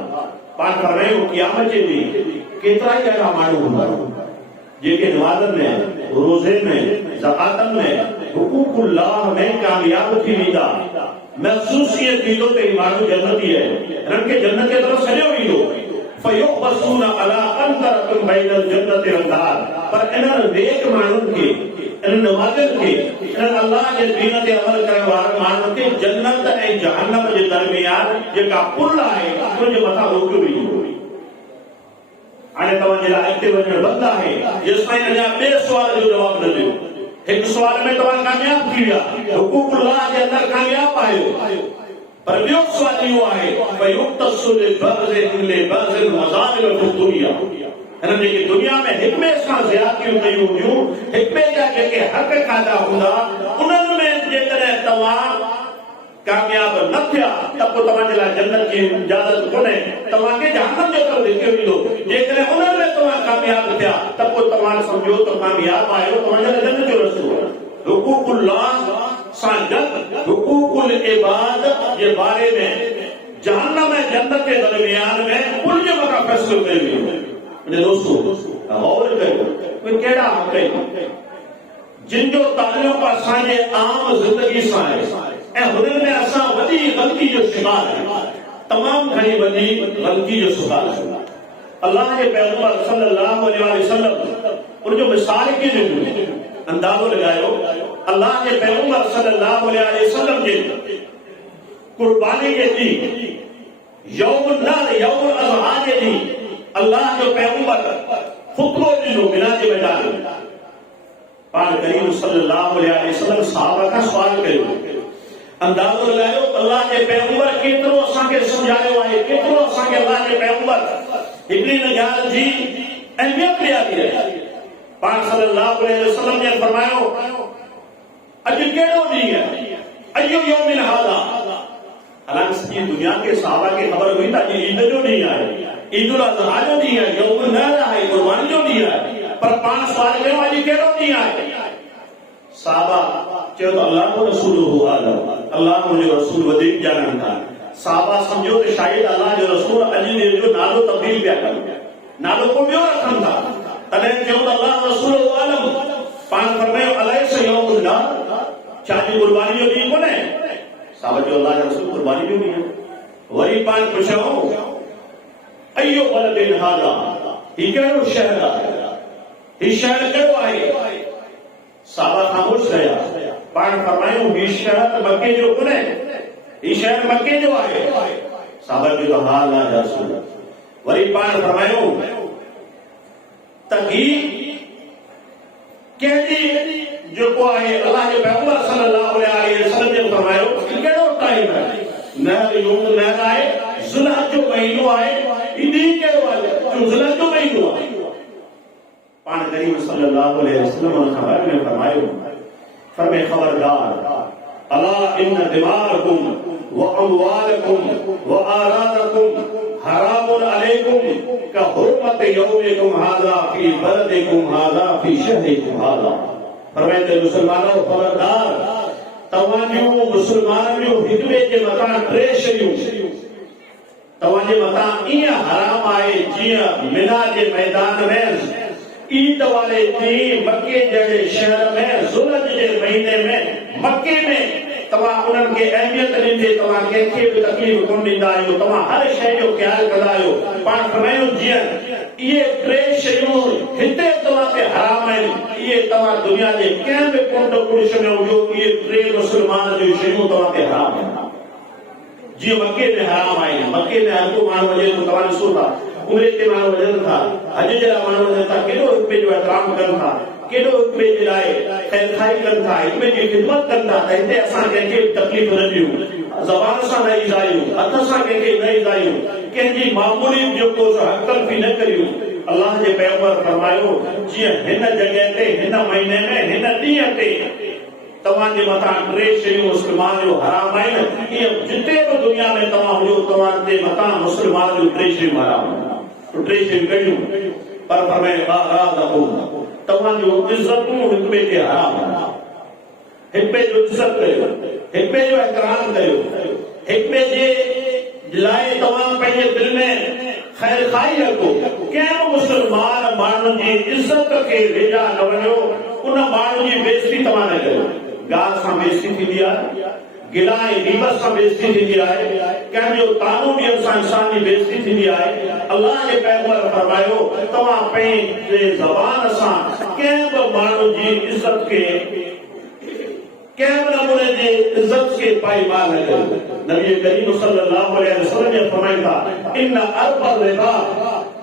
पाण फरमायो क़यामत जे ॾींहुं केतिरा अहिड़ा माण्हू हूंदा जेके नमाज़नि में, रोज़े में, ज़कातनि में हुकूकुल्लाह में कामयाब थी वीदा महसूस किए थींदो ते माण्हू जन्नती है हिननि खे जन्नत जे तरफ़ सॼो ईंदो फयुबसून अला अंतरकुम बैनल जन्नति वल नार पर इन्हनि नेक माण्हुनि खे इन्हनि नमाज़नि खे इन्हनि अल्लाह जे दीन ते अमल करण वारनि माण्हुनि खे जन्नत ऐं जहन्नम जे दरमियान जेका पुल आहे उन जे मथां रोकियो वेंदो हाणे तव्हांजे लाइ अॻिते वञणु बंदि आहे जेसिताईं अञा ॿिए सुवाल जो जवाबु न ॾियो हिकु सुवाल में तव्हां कामयाब थी विया हुकूकुल्लाह जे अंदरि कामयाब आहियो पर ॿियो सुवाल इहो आहे फयुक्तसु लिबअज़िन लिबअज़िन मज़ालिम फ़िद दुनिया हिननि जेके दुनिया में हिक ॿिए सां ज़्यादतियूं कयूं हुयूं हिक ॿिए जा जेके हक़ खाधा हूंदा उन्हनि में जेकॾहिं तव्हां कामयाब न थिया त पोइ तव्हांजे लाइ जन्नत जी इजाज़त कोन्हे तव्हांखे जहन्नम जे तरफ़ धिक्यो वेंदो जेकॾहिं उन्हनि में तव्हां कामयाब थिया त पोइ तव्हां सम्झो त कामयाब आहियो तव्हांजे लाइ जन्नत जो रस्तो आहे हुकूकुल्लाह सां गॾु हुकूकुल इबाद जे बारे में जहन्नम ऐं जन्नत जे दरमियान में पुल जे मथां फ़ैसिलो कयो वियो मुंहिंजे दोस्तो गौर कयो उहे कहिड़ा हक़ आहिनि जिन जो ताल्लुक़ असांजे आम ज़िंदगी सां आहे ऐं हुननि में असां वॾी ग़लती जो शिकार आहियूं तमामु घणी वॾी ग़लती जो शिकार आहियूं अल्लाह जे पैगंबर सल्लल्लाहु अलैहि वसल्लम उन जो मिसाल कीअं ॾिनो अंदाज़ो लॻायो अल्लाह जे पैगंबर सल्लल्लाहु अलैहि वसल्लम जे कुर्बानी जे ॾींहुं यौम नहर यौम अज़हा जे ॾींहुं अल्लाह जो पैगंबर ख़ुतबो ॾिनो मिना जे मैदान में पाण करीम सल्लल्लाहु अलैहि वसल्लम सहाबा खां सुवाल कयो अंदाज़ो लगायो अल्लाह के पैगंबर केतरो असांखे समझायो आहे केतरो असांखे अल्लाह के पैगंबर हिकड़ी ॻाल्हि जी अहमियत ॾियारी आहे पाण सल्लल्लाहु अलैहि वसल्लम ने फरमायो अॼु कहिड़ो ॾींहुं आहे अॼु यौमिन हाज़ा हालांकि सॼी दुनिया के सहाबा खे ख़बर हुई त अॼु ईद जो ॾींहुं आहे ईद उल अज़हा जो ॾींहुं आहे यौम नहर आहे कुर्बानी जो ॾींहुं आहे पर पाण सवाल कयो अॼु कहिड़ो ॾींहुं आहे साहबा चयो तो अल्लाह को रसूल हुआ अल्लाह मुझे रसूल वधीक ॼाणनि था साहबा सम्झो त शायदि अल्लाह जो रसूल अॼु जो नालो तब्दील पिया कनि नालो को ॿियो रखनि था तॾहिं चयो त अल्लाह रसूल आलम पाण फरमायो अलैस यौमुन नहर छा जी कुर्बानी जो ॾींहुं कोन्हे साहबा जो अल्लाह जो रसूल कुर्बानी जो ॾींहुं वरी पाण पुछऊं अयो बलदिन हाज़ा ही कहिड़ो शहर आहे ही शहर कहिड़ो आहे साहबा खामोश रहिया पाण फरमायूं ही शहर मके जो कोन्हे ही शहर मके जो आहे साहबा जो हा अल्लाह जा रसूल वरी पाण फरमायूं त ही कहिड़ी जेको आहे अल्लाह जे पैगंबर सल्लल्लाहु अलैहि वसल्लम ने फरमायो कहिड़ो टाइम आहे नहर यौम नहर आहे ज़ुल्हज जो महीनो आहे ई ॾींहुं कहिड़ो आहे जो ज़ुल्हज जो महीनो आहे पाण करीम सल्लल्लाहु अलैहि वसल्लम खबर में फरमायो फरमाए खबरदार अला इन दिमारकुम व अमवालकुम व आरादकुम हरामुन अलैकुम का हुर्मत यौमिकुम हाज़ा फी बलदिकुम हाज़ा फी शहरिकुम हाज़ा फरमाए त मुसलमानो खबरदार तव्हांजो मुसलमान जो हिक ॿिए जे मथां टे शयूं तव्हांजे मथां ईअं हराम आहे जीअं मिना जे मैदान में ईद वाले ॾींहुं मके जहिड़े शहर में ज़ुल्हज जे महीने में मके में तव्हां उन्हनि खे अहमियत ॾींदे तव्हां कंहिंखे बि तकलीफ़ कोन ॾींदा आहियो तव्हां हर शइ जो ख्यालु कंदा आहियो पाण फरमायूं जीअं इहे टे शयूं हिते तव्हां ते हराम आहिनि इहे तव्हां दुनिया जे कंहिं बि कुंड कुड़िश में हुजो इहे टे मुस्लमान जूं शयूं तव्हां ते हराम आहिनि जीअं मके में हराम आहिनि मके में हर को माण्हू वञे थो तव्हां ॾिसो था उम्रे ते माण्हू वञनि था हज जे लाइ माण्हू वञनि था केॾो हिक ॿिए जो एहतराम कनि था केॾो हिक ॿिए जे लाइ ख़ैर खाई कनि था हिक ॿिए जी ख़िदमत कनि था त हिते असां कंहिंखे तकलीफ़ न ॾियूं ज़बान सां न ईज़ायूं हथ सां कंहिंखे न ईज़ायूं कंहिंजी मामूली जेको हक़ तलफ़ी न करियूं अल्लाह जे पैगंबर फरमायो जीअं हिन जॻह ते हिन महीने में हिन ॾींहं ते तव्हांजे मथां टे शयूं मुस्लमान जो हराम आहिनि ईअं जिते बि दुनिया में तव्हां हुजो तव्हां जे मथां मुस्लमान जूं टे शयूं हराम आहिनि टे शयूं कयूं पर फरमाए तव्हांजो इज़तूं हिक ॿिए खे हराम हिक ॿिए जो इज़त कयो हिक ॿिए जो एहतराम कयो हिक ॿिए जे लाइ तव्हां पंहिंजे दिलि में ख़ैर खाई रखो कंहिं मुस्लमान माण्हुनि जी इज़त खे वेझा न वञो उन माण्हू जी बेइज़ती तव्हां न कयो गाल सां बेइज्जती थींदी आहे, गिला ऐं ग़ीबत सां बेइज्जती थींदी आहे, कंहिंजो तानो ॾियण सां इंसान जी बेइज्जती थींदी आहे। अल्लाह जे पैगंबर फरमायो तव्हां पंहिंजे ज़बान सां कंहिं बि माण्हू जी इज़त खे कंहिं बि नमूने जी इज़त खे पाईमाल न कयो। नबी करीम सल्लल्लाहु अलैहि वसल्लम ने फरमाया इन अरबल रिबा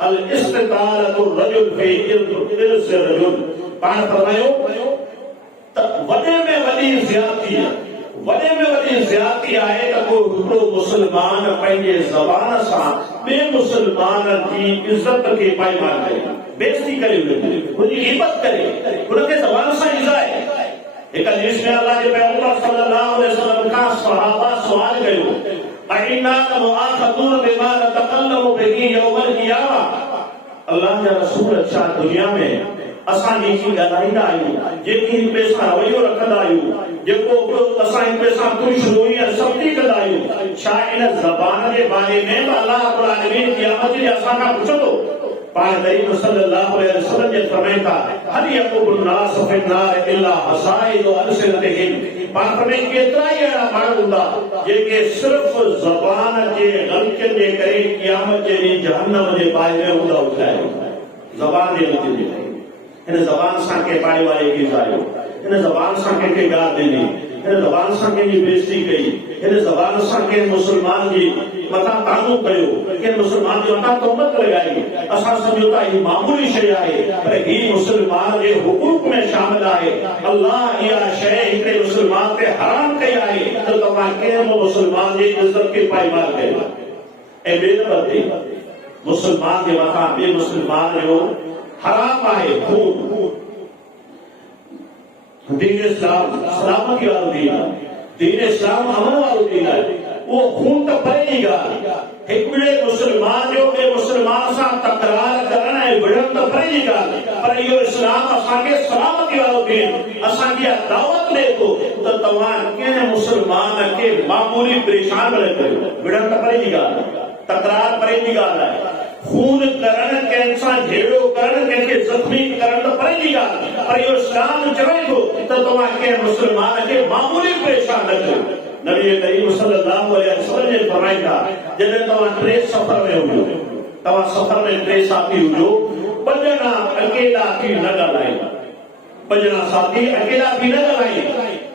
अल इस्तितालतु रजुल फी इर्ज़ रजुल। पाण फरमायो वॾे में वॾी ज़्यादती आहे त को हिकिड़ो मुस्लमान पंहिंजे ज़बान सां ॿिए मुस्लमान जी इज़त खे पाईमाल करे, बेइज्जती करे, हुनजी ग़ीबत करे, हुनखे ज़बान सां इज़ाए। हिक हदीस में अल्लाह जे पैगंबर सल्लल्लाहु अलैहि वसल्लम खां सहाबा सवाल कयो अइन्ना मुआखदून बिमा नतकल्लमु बिही यौमल क़ियामा। अल्लाह जा रसूल छा दुनिया में असां जेकी ॻाल्हाईंदा आहियूं, जेकी हिन सां रवैयो रखंदा आहियूं, जेको असां हिन सां ख़ुशि रोई ऐं सख़्ती कंदा आहियूं, छा इन ज़बान जे बारे में अल्लाह रब्बुल आलमीन क़यामत जे असां खां पुछंदो? पाण करीम सल्लल्लाहु अलैहि वसल्लम जे फरमाइनि था हल यक़ूबु नास फिन्नार इल्ला हसाइदु अलसिनतिहिम। पाण फरमाइनि केतिरा ई अहिड़ा माण्हू हूंदा जेके सिर्फ़ ज़बान जे ग़लतियुनि जे करे क़यामत जे ॾींहुं जहन्नम जे बाहि में हूंदा उछायो। ज़बान जे ग़लतियुनि जे करे इन ज़बान सां के पाड़े वारे खे ॻाल्हायो, इन ज़बान सां कंहिंखे ॻाल्हि ॾिनी, इन ज़बान सां कंहिंजी बेइज्जती कई, इन ज़बान सां कंहिं मुस्लमान जी मथां तानो कयो, कंहिं मुस्लमान जे मथां तोहमत लॻाई। असां सम्झो था ही मामूली शइ आहे, पर ही मुस्लमान जे हुकूक में शामिल आहे। अल्लाह इहा शइ हिकिड़े मुस्लमान ते हराम कई आहे त तव्हां कंहिं बि मुस्लमान जी इज़त खे पाईमाल कयो। ऐं ॿिए नंबर ते मुस्लमान जे मथां ॿिए मुस्लमान जो हराम आहे खून। दीन इस्लाम सलामती वारो दीन आहे, दीन इस्लाम अमन वारो दीन आहे। वो खून त परे जी ॻाल्हि, हिकिड़े मुस्लमान जो ॿिए मुस्लमान सां तकरार करण ऐं विढ़ण त परे जी ॻाल्हि, पर इहो इस्लाम असांखे सलामती वारो दीन असांजी दावत ॾे थो त तव्हां कंहिं मुस्लमान खे मामूली परेशान न कयो। विढ़ण त परे जी ॻाल्हि, तकरार परे जी ॻाल्हि आहे, खून करण, कंहिंसां झेड़ो करण, कंहिंखे ज़ख़्मी करण त परे जी ॻाल्हि, पर इहो इस्लाम चवे थो त तव्हां कंहिं मुस्लमान खे मामूली परेशान न कयो। नबी करीम सल्लल्लाहु अलैहि वसल्लम ने फरमाया जॾहिं तव्हां टे सफ़र में हुजो, तव्हां सफ़र में टे साथी हुजो, ॿ अकेला थी न ॻाल्हायो, ॿ साथी अकेला थी न ॻाल्हायो।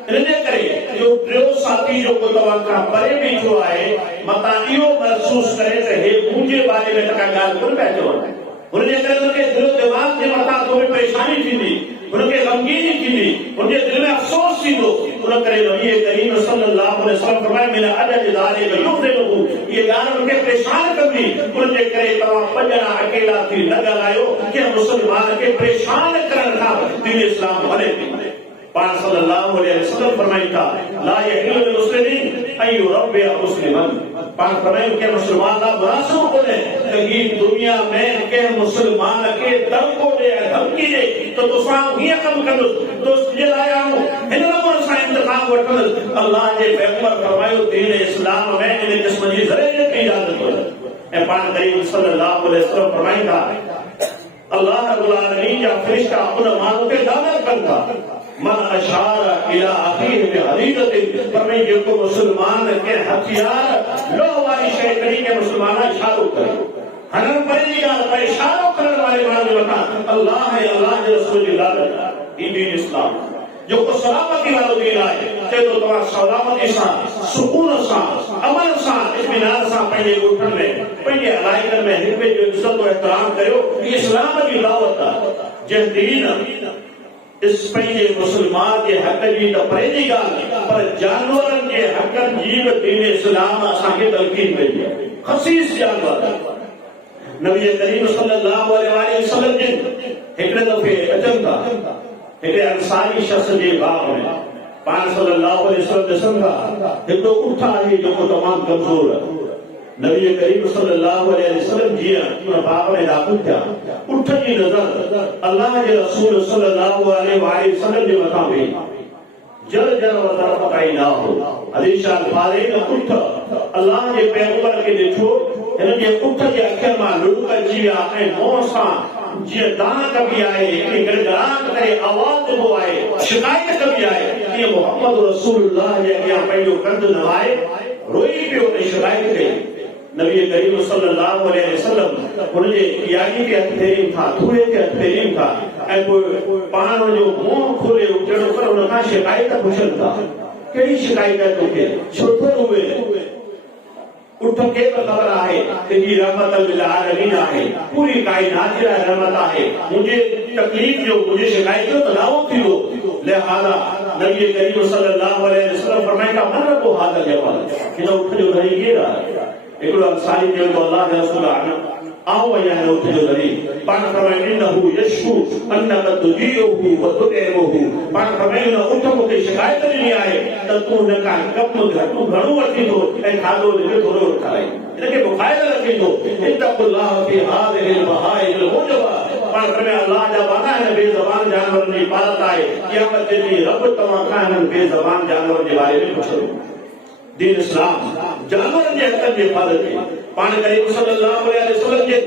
इनजे करे इहो टियों साथी जेको तव्हां खां परे बीठो आहे मतां इहो महसूस करे त हे मुंहिंजे बारे में त का ॻाल्हि कोन पिया चवनि। हुनजे करे हुनखे दिलो दिमाग़ जे मथां थोरी परेशानी थींदी, हुनखे ग़मगीनी थींदी, हुनजे दिलि में अफ़सोस थींदो। उन करे नबी करीम सल्लल्लाहु अलैहि वसल्लम फरमाया मिन अजल ज़ालिक युफ़्रिहु, इहे ॻाल्हि हुनखे परेशान कंदी। उनजे करे तव्हां 2 ॼणा अकेला थी न ॻाल्हायो, कंहिं मुस्लमान खे परेशान करण खां दीन इस्लाम हले थी। पाण सल्लल्लाहु अलैहि वसल्लम फरमाइनि था ला यहिल्लु लिमुस्लिमिन अन युरब्बिअ मुस्लिमन। पाण फरमाइनि के मुस्लमान लाइ मुनासिब कोन्हे त ही दुनिया में कंहिं मुस्लमान खे दड़को ॾे ऐं धमकी ॾे त तोसां हीअं कमु कंदुसि, तो तुंहिंजे लाइ आऊं हिन नमूने सां इंतज़ाम वठंदुसि। अल्लाह जे पैगंबर फरमायो दीन इस्लाम में इन क़िस्म जी ज़रे की इजाज़त कोन्हे। ऐं पाण करीम सल्लल्लाहु अलैहि वसल्लम फरमाइनि था अल्लाह रब्बुल आलमीन जा फ़रिश्ता उन माण्हू खे दावत कनि था मन अशार इला अखीह बिहदीदतिन, फरमाई जेको मुस्लमान के हथियार लोह वारी शइ करी के मुस्लमान इशारो करे, हनन परे जी ॻाल्हि पर इशारो करण वारे माण्हू जे मथां अल्लाह ऐं अल्लाह जे रसूल जी लानत। दीन इस्लाम जेको सलामती वारो दीन आहे, चए थो तव्हां सलामती सां, सुकून सां, अमन सां, इत्मीनान सां पंहिंजे ॻोठनि में, पंहिंजे इलाइक़नि में हिक ॿिए जो इज़त और एहतराम कयो। इहा इस्लाम जी दावत आहे। जंहिं दीन इस पंहिंजे मुस्लमान जे हक़ जी त परे जी ॻाल्हि, पर जानवरनि जे हक़नि जी बि दीन इस्लाम असांखे तलक़ीन कई आहे। ख़सीस जानवर नबी करीम सल्लल्लाहु अलैहि वसल्लम जिन हिकिड़े दफ़े अचनि था हिकिड़े अंसारी शख़्स जे बाग में, पाण सल्लल्लाहु अलैहि वसल्लम ॾिसनि था हिकिड़ो ऊठ आहे जेको तमामु कमज़ोर आहे। नबी करीम सल्लल्लाहु अलैहि वसल्लम जीअं उन बाग में दाख़िल थिया, ऊठ जी नज़र अल्लाह जे रसूल सल्लल्लाहु अलैहि वसल्लम जे मथां पई। जल जल व तरफ़त आई ना हो हदीस अल्फाज़ ऊठ अल्लाह जे पैगंबर खे ॾिठो, हिन जे ऊठ जे अखियुनि मां लुढ़क अची विया ऐं मुंहं सां जीअं दान कबी आहे, गड़गड़ाहट करे आवाज़ ॾिबो आहे, शिकायत कबी आहे। जीअं मोहम्मद रसूलुल्लाह जे अॻियां पंहिंजो कंधु नवाए रोई पियो ऐं शिकायत कई। नबी करीम सल्लल्लाहु अलैहि वसल्लम हुनजे यानी खे हथ फेरियूं था, थूरे खे हथ फेरियूं था ऐं पोइ पाण जो मुंहुं खोले जहिड़ो कर हुन खां शिकायत पुछनि था। कहिड़ी शिकायत आहे तोखे, छो थो रोए? उठ खे ख़बर आहे तुंहिंजी रहमत लिल आलमीन आहे, पूरी काइनात जी रहमत आहे, मुंहिंजे तकलीफ़ जो मुंहिंजे शिकायत जो तनाव थींदो। लिहाज़ा नबी करीम सल्लल्लाहु अलैहि वसल्लम फरमाईंदा मन रबो हाज़िर जवाल, हिन उठ जो धणी केरु आहे? हिकिड़ो अंसारी चयो अल्लाह जे रसूल आऊं आहियां हिन उठ जो धणी। पाण फरमाईंदा इन्नहु यशकू अन्नक तुजीउहु व तुदइमुहु, पाण फरमाईंदा उठ मूंखे शिकायत ॾिनी आहे त तूं हिन खां कमु घणो वठींदो ऐं खाधो थोरो खाराई, हिनखे बुखार रखींदो। इत्तक़ुल्लाह फी हाज़िहिल बहाइल मुजबा, पाण फरमाए अल्लाह जा वादा हिन बेज़बान जानवरनि जी इबादत आहे। क़यामत जे ॾींहुं रब तव्हां खां हिननि बेज़बान जानवरनि जे बारे में पुछंदो। दीन इस्लाम जानवरनि जे हक़नि जी हिफ़ाज़त कई। पाण करीम सल्लल्लाहु अलैहि वसल्लम जे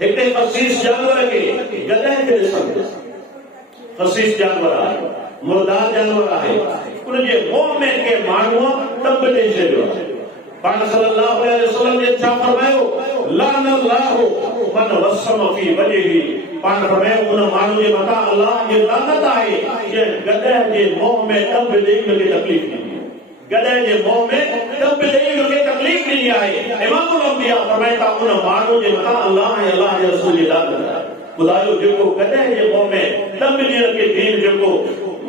हिकिड़े ख़सीस जानवर खे गदह खे ॾिसंदो। ख़सीस जानवर आहे, मुर्दार जानवर आहे, उनजे मुंहं में के माण्हूअ टंब ॾेई छॾियो। पाण सल्लल्लाहु अलैहि वसल्लम जे छा फरमायो? लानल्लाहु मन वसम फी वजही, पाण फरमायो उन माण्हू जे मथां अल्लाह जी लानत आहे जंहिं गदह जे मुंहं में टंब ॾेई उनखे तकलीफ़ ॾिनी। गदह जे मुंहं में टंब ॾेई उनखे तकलीफ़ ॾिनी आहे। इमामुल अंबिया फरमाइता उन माण्हू जे मथां अल्लाह ऐं अल्लाह जे रसूल जी लानत आहे। ॿुधायो जेको गदह जे मुंहं में टंब ॾियण खे दीन जेको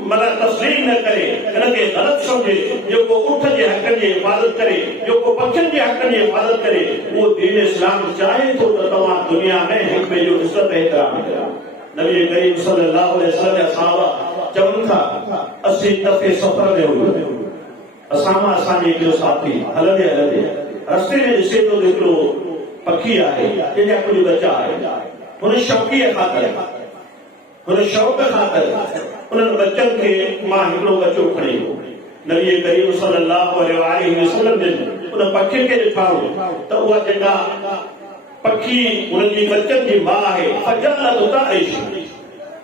मतलब तस्लीम न करे, हिनखे ग़लत सम्झे, जेको उठ जे हक़नि जी हिफ़ाज़त करे, जेको पखियुनि जे हक़नि जी हिफ़ाज़त करे, उहो दीन इस्लाम चाहे थो त तव्हां दुनिया में हिक ॿिए जो इज़त एहतराम कयो। नबी करीम सल्लल्लाहु अलैहि वसल्लम जा सहाबा चवनि था 80 दफ़े सफ़र में हुयो, असां मां असांजे हिकिड़ो साथी हलंदे हलंदे रस्ते में ॾिसे थो हिकिड़ो पखी आहे जंहिंजा कुझु बचा आहे। हुन शौक़ीअ ख़ातिर, हुन शौक़ ख़ातिर उन्हनि बच्चनि खे मां हिकिड़ो बच्चो खणी वियो। नबी करीम सल्लल्लाहु अलैहि वसल्लम जिन उन पखी खे ॾिठाऊं त उहा जेका पखी उनजी बच्चनि जी माउ आहे फजलत तइश,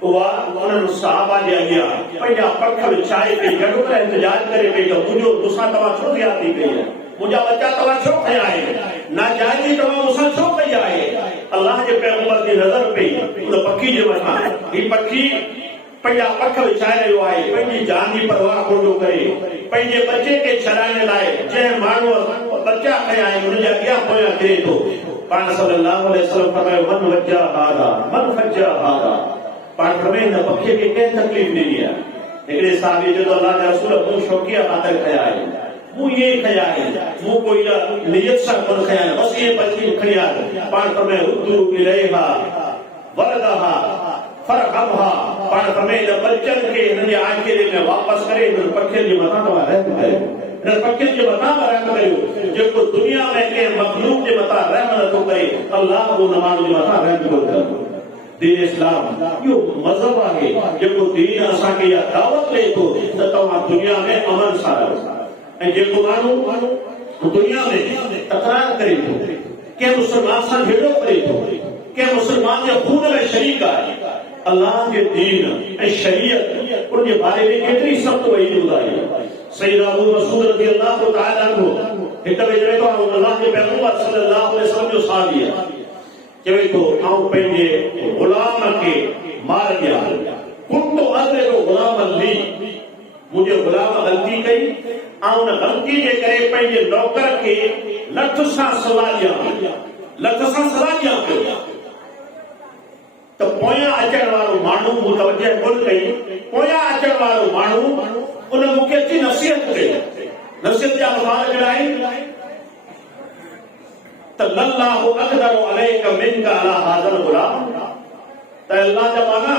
उहा उन्हनि सहाबा जे अॻियां पंहिंजा पख विछाए पई गॾु करे इंतज़ार करे पई त मुंहिंजो मूंसां तव्हां छो ज़्यादती कई आहे, मुंहिंजा बच्चा तव्हां छो खया आहिनि, नाजाइज़ी तव्हां मूंसां छो कई आहे। अल्लाह जे पैगंबर जी नज़र पई उन पखी जे मथां। ही पखी पंहिंजा पख विछाए रहियो आहे, पंहिंजी जान जी परवाह कोन करे, पंहिंजे बचे खे छॾाइण लाइ जंहिं माण्हूअ बचा खया आहिनि उनजे अॻियां पोयां थिए थो। पाण सल्लल्लाहु अलैहि वसल्लम फरमायो मन वजा हादा मन फजा हादा, पाण फरमाए हिन पखीअ खे कंहिं तकलीफ़ ॾिनी आहे। हिकिड़े साहिबी जो अल्लाह जा रसूल मूं शौक़ीअ ख़ातिर खया आहिनि, मूं इहे खया आहिनि, मूं कोई नियत सां कोन खया आहिनि, बसि इहे पखी खणी आहिनि। पाण फरमाए उद्दू इलैहा वरदहा फरहमहा, पाण फरमाए त बच्चनि खे हिन जे आखिरे में वापसि करे हिन पखियुनि जे मथां तव्हां रहम कयो, हिन पखियुनि जे मथां रहम कयो। जेको दुनिया में कंहिं मख़लूक जे मथां रहम नथो करे, अल्लाह उन माण्हू जे मथां रहम कोन कंदो। दीन इस्लाम इहो मज़हब आहे जेको दीन असांखे इहा दावत ॾिए थो त तव्हां दुनिया में अमन सां रहो। ऐं जेको माण्हू दुनिया में तकरार करे थो, कंहिं मुस्लमान सां झेड़ो करे थो, कंहिं मुस्लमान जे खून में शरीक आहे, अल्लाह जे दीन ऐं शरीयत उनजे बारे में केतिरी सख़्त वही ॿुधाई। सैयदना अबू मसूद रज़ियल्लाहु तआला अन्हु हिक ॿिए चवे थो अल्लाह जे पैगंबर सल्लल्लाहु अलैहि वसल्लम जो साहबी आहे, चवे थो आऊं पंहिंजे ग़ुलाम खे मार ॾियां, कुंतु अज़लिमु ग़ुलामन ली, मुंहिंजे ग़ुलाम ग़लती कई ऐं उन ग़लती जे करे पंहिंजे नौकर खे लठ सां सज़ा ॾियां, लठ सां सज़ा ॾियां पियो। त पोयां अचण वारो माण्हू मुतवजह कोन कई, पोयां अचण वारो माण्हू उन मूंखे अची नसीहत कई, नसीहत जा अल्फाज़ कहिड़ा आहिनि त लल्लाहु अक़दरु अलैक मिनका अला हाज़ल ग़ुलाम, त अल्लाह जा माना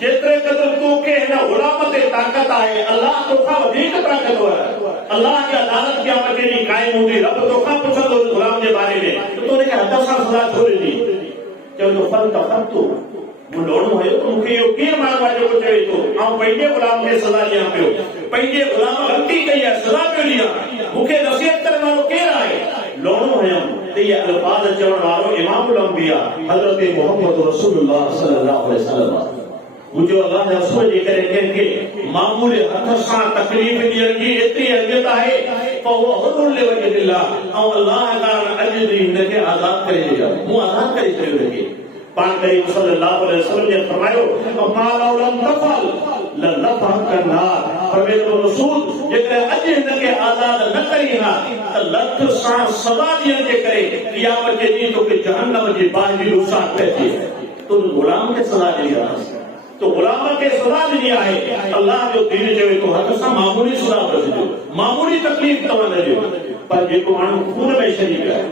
जेतिरे क़दुरु तोखे हिन ग़ुलाम ते ताक़त आहे, अल्लाह तोखां वधीक ताक़तवर आहे। अल्लाह जी अदालत क़यामत जे ॾींहुं क़ाइम हूंदी, रब तोखां पुछंदो ग़ुलाम जे बारे में त तूं हिनखे हथ सां सज़ा छो ॾिनी। चवंदो फल त फल तूं मूं ॾोड़ो हुयो त मूंखे इहो केरु माण्हू आहे जेको चवे थो ऐं पंहिंजे ग़ुलाम खे सज़ा ॾियां पियो, पंहिंजे ग़ुलाम ग़लती कई आहे सज़ा पियो ॾियां, मूंखे नसीहत करण वारो केरु आहे, लोणो हुयमि। त इहे अल्फाज़ चवण वारो इमामुल अंबिया हज़रत मोहम्मद रसूलुल्लाह सल्लल्लाहु अलैहि वसल्लम। मुझे अल्लाह ने रसूल जे करे कंहिंखे मामूली हथ सां तकलीफ़ ॾियण जी एतिरी अहमियत आहे त उहो हुरुल वजहिल्लाह ऐं अल्लाह ताला अॼु ॾींहुं हिनखे आज़ाद करे ॾिनो मूं आज़ाद करे छॾियो हिनखे पाण करीम सल्लल्लाहु अलैहि वसल्लम ने फरमायो मालौ लम तफल ललफक नार फरमायो रसूल जेकर अॼु हिनखे आज़ाद न करी हा त लख सां सदा ॾियण जे करे क़यामत जे ॾींहुं तोखे जहन्नम जी बाहि जी रुसात पइजी तो गुलाम खे सदा ॾेई आहे तो गुलाम के सदा दी है अल्लाह जो दीन चवे तो हथ सां मामूली सदा बचजो मामूली तकलीफ तव्हां न ॾियो पर जेको माण्हू खून में शरीक है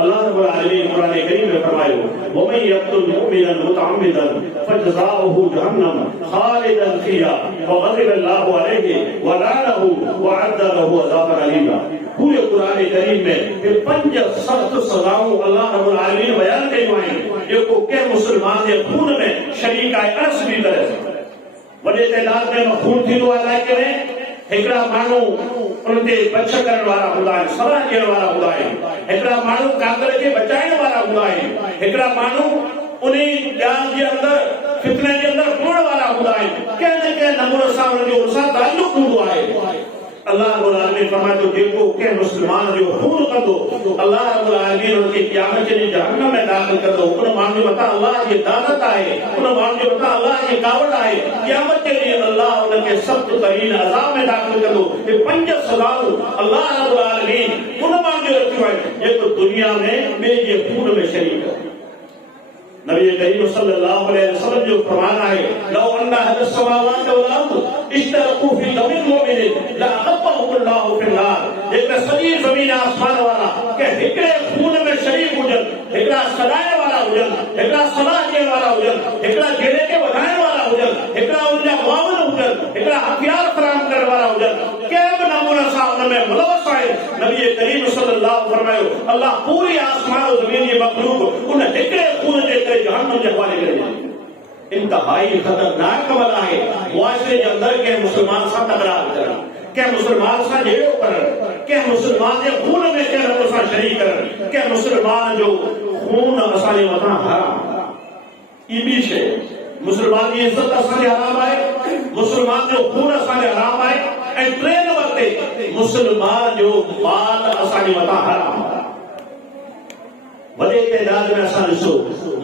अल्लाह रब्बुल आलमीन कुरान करीम में फरमायो वमन यक़तुल मुमिनन मुतअम्मिदन फजज़ाउहु जहन्नम खालिदन फिहा वग़ज़िब अल्लाहु अलैहि व लअनहु व अ'द्द लहु अज़ाबन अलीमा पूरे कुरान करीम में ये 5 सख्त सज़ाऊं अल्लाह रब्बुल आलमीन बयान कयूं आहिनि जेको के मुसलमान जे खून में शरीक आहे अरस बि करे वॾे तइदाद में खून थींदो आहे इलाइक़े में हिकिड़ा माण्हू उन ते बच करण वारा हूंदा आहिनि सलाह ॾियण वारा हूंदा आहिनि हिकिड़ा माण्हू कागर खे बचाइण वारा हूंदा आहिनि हिकिड़ा माण्हू उन ॻाल्हि जे अंदरि फितने जे अंदरि पुरण वारा हूंदा आहिनि कंहिं न कंहिं नमूने सां उनजो उन सां ताल्लुक हूंदो आहे अल्लाह रब्बुल आलमीन फरमाए थो जेको कंहिं मुस्लमान जो खून कंदो अल्लाह रब्बुल आलमीन उनखे क़यामत जे ॾींहुं जहन्नम में दाख़िल कंदो उन माण्हू जे मथां अल्लाह जी दानत आहे उन माण्हू जे मथां अल्लाह जी कावड़ आहे क़यामत जे ॾींहुं अल्लाह उनखे सख़्त तरीन अज़ाब में दाख़िल कंदो ये 5 सज़ाऊं अल्लाह रब्बुल आलमीन उन माण्हू जो रखियो आहे जेको दुनिया में ॿिए जे खून में शरीक आहे नबी करीम सल्लल्लाहु अलैहि वसल्लम जो फरमान है लौ अन्ना हदस समावात वल अर्द इश्तरकू फी दमिल मुमिन ला अक़बहु फिल नार जेकर सॼी ज़मीन आसमान वारा के हिकिड़े खून में शरीक हुजन हिकिड़ा सदाए वारा हुजन हिकिड़ा सलाह ॾियण वारा हुजन हिकिड़ा जहिड़े खे वधाइण वारा हुजन हिकिड़ा उनजा मुआविन हुजन हिकिड़ा हथियार फराहम करण वारा हुजन कंहिं बि नमूने सां उन में मुलवस आहे नबी करीम सल्लल्लाहु फरमायो अल्लाह पूरी आसमान और ज़मीन जी मखलूक उन हिकिड़े खून जे करे जहन्नम जे हवाले करे इंतहाई खतरनाक अमल आहे मुआशरे जे अंदरि कंहिं मुस्लमान सां तकरार करण कंहिं मुसलमान सां जहिड़ो करण कंहिं मुसलमान जे खून में कंहिं नमूने सां शरीक करण कंहिं मुसलमान जो खून असांजे मथां हराम ई ॿी शइ मुसलमान जी इज़त असांजे हराम आहे मुसलमान जो खून असांजे हराम आहे ऐं टे नंबर ते मुसलमान जो माल असांजे मथां हराम आहे वॾे तइदाद में असां ॾिसो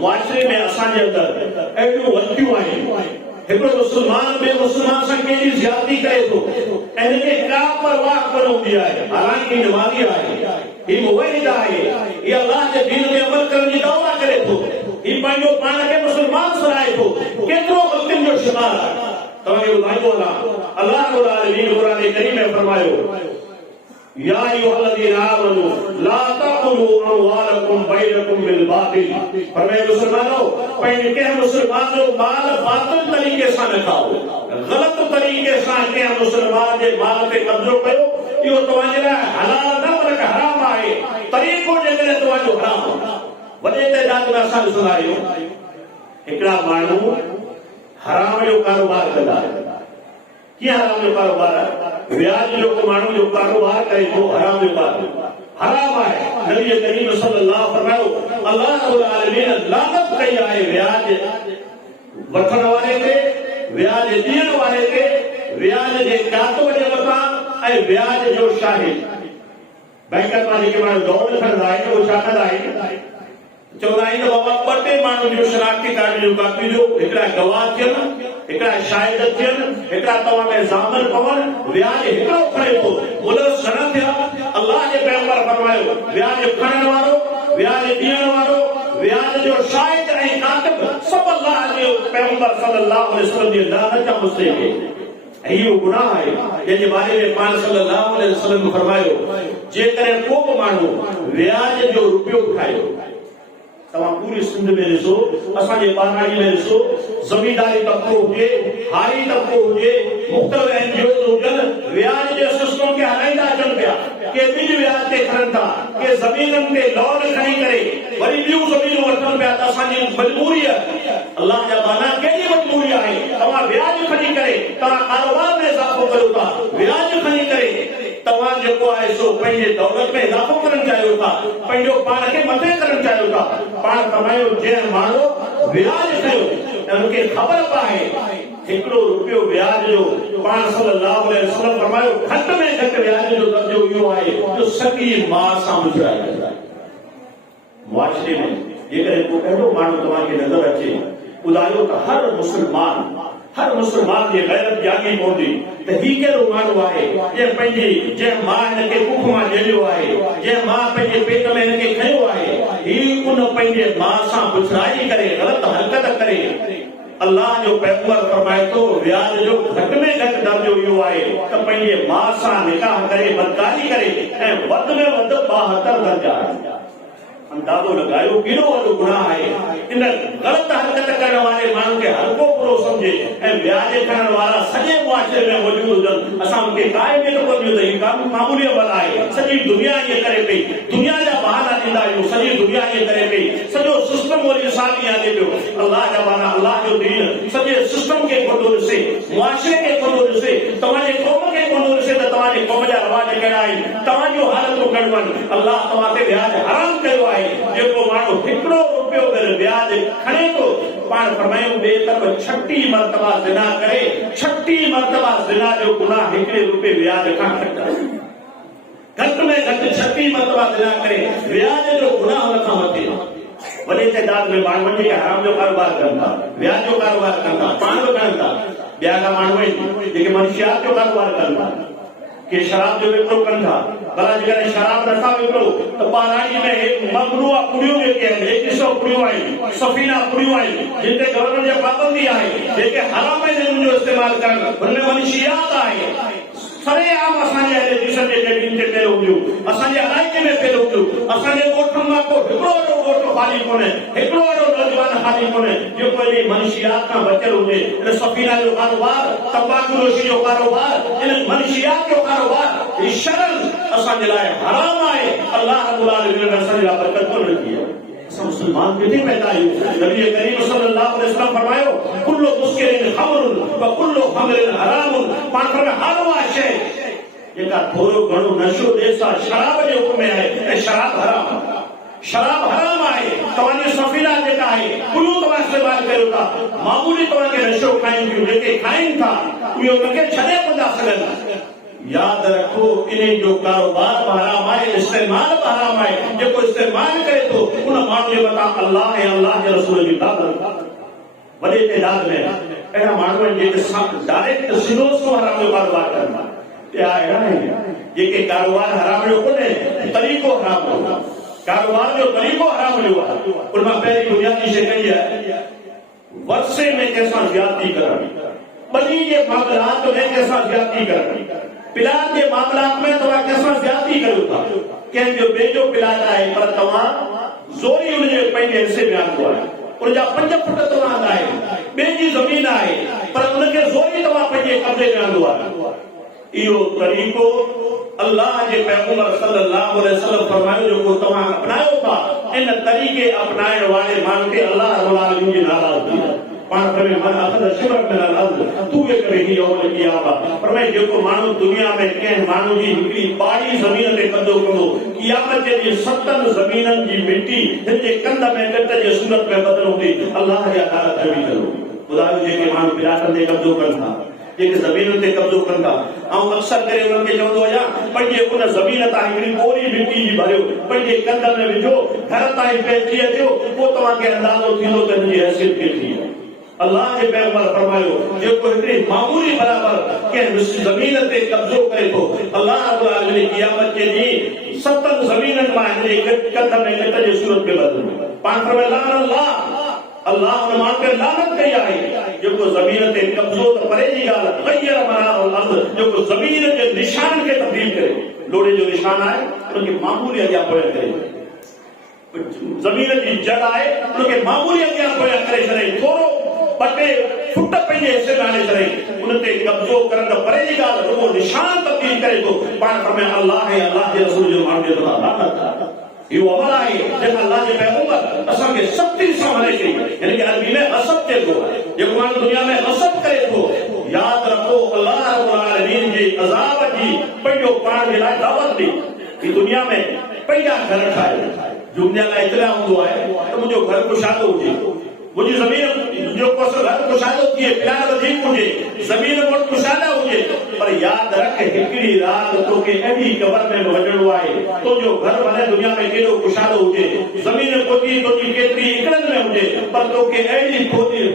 मुआशरे में असांजे अंदरि अहिड़ियूं वधियूं आहिनि हिकिड़ो मुसलमान ॿिए मुसलमान सां कंहिंजी ज़्यादती करे थो ऐं हिनखे का परवाह कोन हूंदी आहे हालांकि नमाज़ी आहे ही मुवहिद आहे ही अल्लाह जे दीन ते अमल करण जी दावा करे थो ही पंहिंजो पाण खे मुसलमान सराए थो केतिरो ग़लतियुनि जो शिकार आहे तव्हांखे ॿुधाईंदो अल्लाह रब्बुल आलमीन क़ुरान करीम में फरमायो या अय्युहल्लज़ीना आमनू ला ताकुलू अमवालकुम बैनकुम बिल बातिल फरमाए मुसलमानो पंहिंजे कंहिं मुसलमान जो माल बातिल तरीक़े सां न खाओ ग़लत तरीक़े सां कंहिं मुसलमान जे माल ते कब्ज़ो कयो इहो तव्हांजे लाइ हलाल न बल्कि हराम आहे तरीक़ो जेकॾहिं तव्हांजो हराम वॾे तइदाद में असां ॾिसंदा आहियूं हिकिड़ा माण्हू हराम जो कारोबार कंदा कीअं हराम जो कारोबार आहे व्याज जो माण्हू जो कारोबार करे थो हराम जो कारोबार हराम आहे नबी करीम सल्लल्लाहु फरमायो अल्लाह रब्बुल आलमीन लानत कई आहे व्याज वठण वारे ते व्याज ॾियण वारे ते व्याज जे कातब जे मथां ऐं व्याज जो शाहिद बैंकनि मां जेके माण्हू लोन खणंदा आहिनि उहे छा कंदा आहिनि चवंदा आहिनि बाबा 2 माण्हुनि जो शनाख्ती कार्ड जो कापी ॾियो हिकिड़ा गवाह थियनि हिकिड़ा शाहिद थियनि हिकिड़ा तव्हां में ज़ामिन पवनि व्याज हिकिड़ो खणे थो मुलज़ न थिया अल्लाह जे पैगंबर फरमायो व्याज खणण वारो व्याज ॾियण वारो व्याज जो शाहिद ऐं कातिब सभु अल्लाह जे पैगंबर सल्लल्लाहु अलैहि वसल्लम जी लानत जा मुस्तहिक़ है इहो गुनाह आहे जंहिंजे बारे में पाण सल्लल्लाहु अलैहि वसल्लम फरमायो जेकॾहिं को बि माण्हू व्याज जो रुपयो उठायो तव्हां पूरी सिंध में ॾिसो असांजे ॿाराड़ी में ॾिसो ज़मींदारी तबिको हुजे हारी तबिको हुजे मुख़्तलिफ़ एनजीओ हुजनि व्याज जे सिस्टम खे हलाईंदा अचनि पिया के ॿिनि व्याज ते खणनि था के ज़मीननि ते लोन खणी करे वरी ॿियूं ज़मीनूं वठनि पिया त असांजी मजबूरी आहे अल्लाह जा बाना कहिड़ी मजबूरी आहे तव्हां व्याज खणी करे तव्हां कारोबार में इज़ाफ़ो कयो था व्याज खणी करे तव्हां जेको आहे सो पंहिंजे दौलत में इज़ाफ़ो करणु चाहियो था, पंहिंजो पाण खे मथे करणु चाहियो था। पाण फरमायो जंहिं माण्हू व्याज कयो त उनखे ख़बर पए हिकिड़ो रुपयो व्याज जो, पाण सल्लल्लाहु अलैहि वसल्लम फरमायो घटि में घटि व्याज जो दर्जो इहो आहे जो सॼी माउ सां गुज़राए वेंदा। मुआशरे में जेकॾहिं को अहिड़ो माण्हू तव्हांखे नज़र अचे, ॿुधायो त हर मुस्लमान जी गैरत जागी पवंदी त ही कहिड़ो माण्हू आहे जंहिं माउ हिनखे कुख मां ॼमियो आहे, जंहिं माउ पंहिंजे पेट में हिनखे खयो आहे, ही उन पंहिंजे माउ सां गुज़राई करे ग़लति हरकत करे। अल्लाह जो पैगंबर फरमाए थो व्याज जो घटि में घटि दर्जो इहो आहे त पंहिंजे माउ सां निकाह करे बदकारी करे ऐं वधि में वधि 72 दर्जा अंदाज़ो लगायो केॾो वॾो गुनाह आहे। इन ग़लति हरकत करण वारे माण्हू खे हर को बुरो सम्झे ऐं व्याज खणण वारा सॼे मुआशरे में मौजूद हुजनि। असां उनखे काए में न कोन्ह त ही मामूली अमल आहे। सॼी दुनिया ईअं करे पई, दुनिया जा बहाना ॾींदा आहियूं, सॼी दुनिया ईअं करे पई, सॼो सिस्टम वरी साम्हूं हले पियो। अल्लाह जा बहाना, अल्लाह जो दीन सॼे सिस्टम खे कोन्ह ॾिसे, मुआशरे खे कोन्ह ॾिसे, तव्हांजे क़ौम खे कोन्ह ॾिसे त तव्हांजे क़ौम जा रवाज कहिड़ा आहिनि, तव्हांजूं हालतूं कहिड़ियूं आहिनि। अल्लाह तव्हां ते व्याज हराम कयो आहे। जेको माण्हू हिकिड़ो रुपयो व्याज खणे थो, पाण फरमायूं ॿिए तरफ़ 36 मरतबा ज़िना करे, 36 मरतबा ज़िना जो गुनाह हिकिड़े रुपए व्याज खां घटि आहे। घटि में घटि 36 मरतबा ज़िना करे व्याज जो गुनाह हुन खां मथे। वॾे तइदाद में माण्हू जेके हराम जो कारोबार कनि था, व्याज जो कारोबार कनि था, पाण बि कनि था। ॿिया का माण्हू आहिनि जेके मंशियात जो कारोबार कनि था, के शराब जो विकिरो कनि था। भला जेकॾहिं शराब नथा विकिरो त पाराणी में मगरूआ पुड़ियूं जेके आहिनि, 100 पुड़ियूं आहिनि, सफ़ीना पुड़ियूं आहिनि, जिन ते गवर्नमेंट जी पाबंदी आहे, जेके हराम में जो इस्तेमालु कनि, हुनमें मंशियात आहे। सरेआम असांजे अहिड़े देशनि जे ॾींहं ते पहिरियों हुयूं, असांजे इलाइक़े में पहिरियों हुयूं। असांजे ॻोठनि मां को हिकिड़ो अहिड़ो ॻोठ ख़ाली कोन्हे, हिकिड़ो अहिड़ो नौजवान ख़ाली कोन्हे जेको अहिड़ी मंशियात खां बचियल हुजे। इन सफ़ीना जो कारोबार, तंबाकूनोशी जो कारोबार, इन मंशियात जो कारोबार, ही शरम असांजे लाइ हराम आहे। अल्लाह रब्बुल आलमीन ने असांजे लाइ बरकत कोन रखी आहे। असां मुस्लमान किथे पैदा आहियूं? नबी करीम सल्लल्लाहु अलैहि वसल्लम फरमायो कुल्लु मुस्किरिन खमरुन व कुल्लु खमरिन हरामुन। पाण फरमाए हर उहा शइ जेका थोरो घणो नशो ॾे सां शराब जे हुक्म में आहे ऐं शराब हराम आहे। शराब हराम आहे। तव्हांजी सफ़ीना जेका आहे उहो तव्हां इस्तेमालु कयो था, मामूली तव्हांखे नशो खाइनि थियूं, जेके खाइनि था उहे उनखे छॾे कोन था सघनि। याद रखो इन जो कारोबार हराम आहे, इस्तेमाल हराम आहे। जेको इस्तेमाल करे थो उन माण्हू जे मथां अल्लाह ऐं अल्लाह जे रसूल जी लानत। वॾे तइदाद में अहिड़ा माण्हू आहिनि जेके डायरेक्ट सिधो हराम जो कारोबार कनि था। ॿिया अहिड़ा आहिनि जेके कारोबार हराम जो कोन्हे, तरीक़ो हराम हो, कारोबार जो तरीक़ो हराम जो आहे। उनमां पहिरीं बुनियादी शइ कहिड़ी आहे? वर्से में कंहिंसां ज्यादती करणु, ॿनी जे मामलात में कंहिंसां ज्यादती करणु। पिलाट जे मामलात में तव्हां कंहिंसां ज्यादती कयो था, कंहिंजो ॿिए जो पिलाट आहे पर तव्हां ज़ोरी हुनजे पंहिंजे हिसे में आंदो आहे, उनजा 5 फुट तव्हां हंधा आहियो, ॿिए जी ज़मीन आहे पर उनखे ज़ोरी तव्हां पंहिंजे कब्ज़े में आंदो आहे। इहो तरीक़ो अल्लाह जे पैगंबर सल्लल्लाहु अलैहि वसल्लम फरमायो जेको तव्हां अपनायो था, इन तरीक़े अपनाइण वारे माण्हू खे अल्लाह रब्बुल आलमीन जी नाराज़गी आहे। पाण फरमाए मन अखद शिबरन मिनल अर्ज़ तू ये करेगी यौमल क़ियामा। फरमाए जेको माण्हू दुनिया में कंहिं माण्हू जी हिकिड़ी बाड़ी ज़मीन ते कब्ज़ो कंदो, क़ियामत जे ॾींहुं 7 ज़मीननि जी मिटी हिन जे कंध में ॻट जे सूरत में बदल हूंदी, अल्लाह जी अदालत में बीठल हूंदी। ॿुधायो जेके माण्हू प्लाटनि ते कब्ज़ो कनि था, जेके ज़मीनुनि ते कब्ज़ो कनि था, ऐं अक्सर करे उन्हनि खे चवंदो आहियां पंहिंजे उन ज़मीन तां हिकिड़ी कोरी मिटी जी भरियो, पंहिंजे कंध में विझो, घर ताईं पहुची अचो, पोइ तव्हांखे अंदाज़ो थींदो त हिनजी हैसियत केतिरी आहे। अल्लाह के पैगंबर फरमायो जेको हिकिड़ी मामूली बराबर कंहिं ज़मीन ते कब्ज़ो करे थो, अल्लाह रब्बुल आलमीन क़यामत जे ॾींहुं 7 ज़मीननि मां हिनजे कंध में ॻट जे सूरत में बदलंदो। पाण फरमाए लान अल्लाह उन माण्हू खे लानत कई आहे जेको ज़मीन ते कब्ज़ो त परे जी ॻाल्हि, गैर मनार अर्ज़ जेको ज़मीन जे निशान खे तब्दील करे। लोड़े जो निशान आहे उनखे मामूली अॻियां पोयां करे, ज़मीन जी जड़ आहे उनखे मामूली अॻियां पोयां करे छॾे, थोरो 2 फुट पंहिंजे हिसे में आणे छॾे, उन ते कब्ज़ो करण त परे जी ॻाल्हि, रुॻो निशान तब्दील करे थो। पाण फरमाए अल्लाह ऐं अल्लाह जे रसूल जो माण्हू जे मथां लानत। इहो अमल आहे जेका अल्लाह जे पैगंबर असांखे सख़्ती सां मने कई, यानी कि अरबी में गसब चइबो आहे। जेको माण्हू दुनिया में गसब करे थो, याद रखो अल्लाह रब्बुल आलमीन जे अज़ाब जी पहियो पाण जे लाइ दावत दी कि दुनिया में पहिया घर ठाहे दुनिया लाइ इतना हूंदो आहे त मुंहिंजो घर कुशादो हुजे मुंहिंजी ज़मीन जो को घर कुशादो थिए प्यार वधीक हुजे ज़मीन वटि कुशादा हुजे पर यादि रख हिकिड़ी राति तोखे अहिड़ी क़बर में वञणो आहे तुंहिंजो घर भले दुनिया में केॾो कुशादो हुजे ज़मीन तुंहिंजी केतिरी एकड़नि में हुजे पर तोखे अहिड़ी थोरी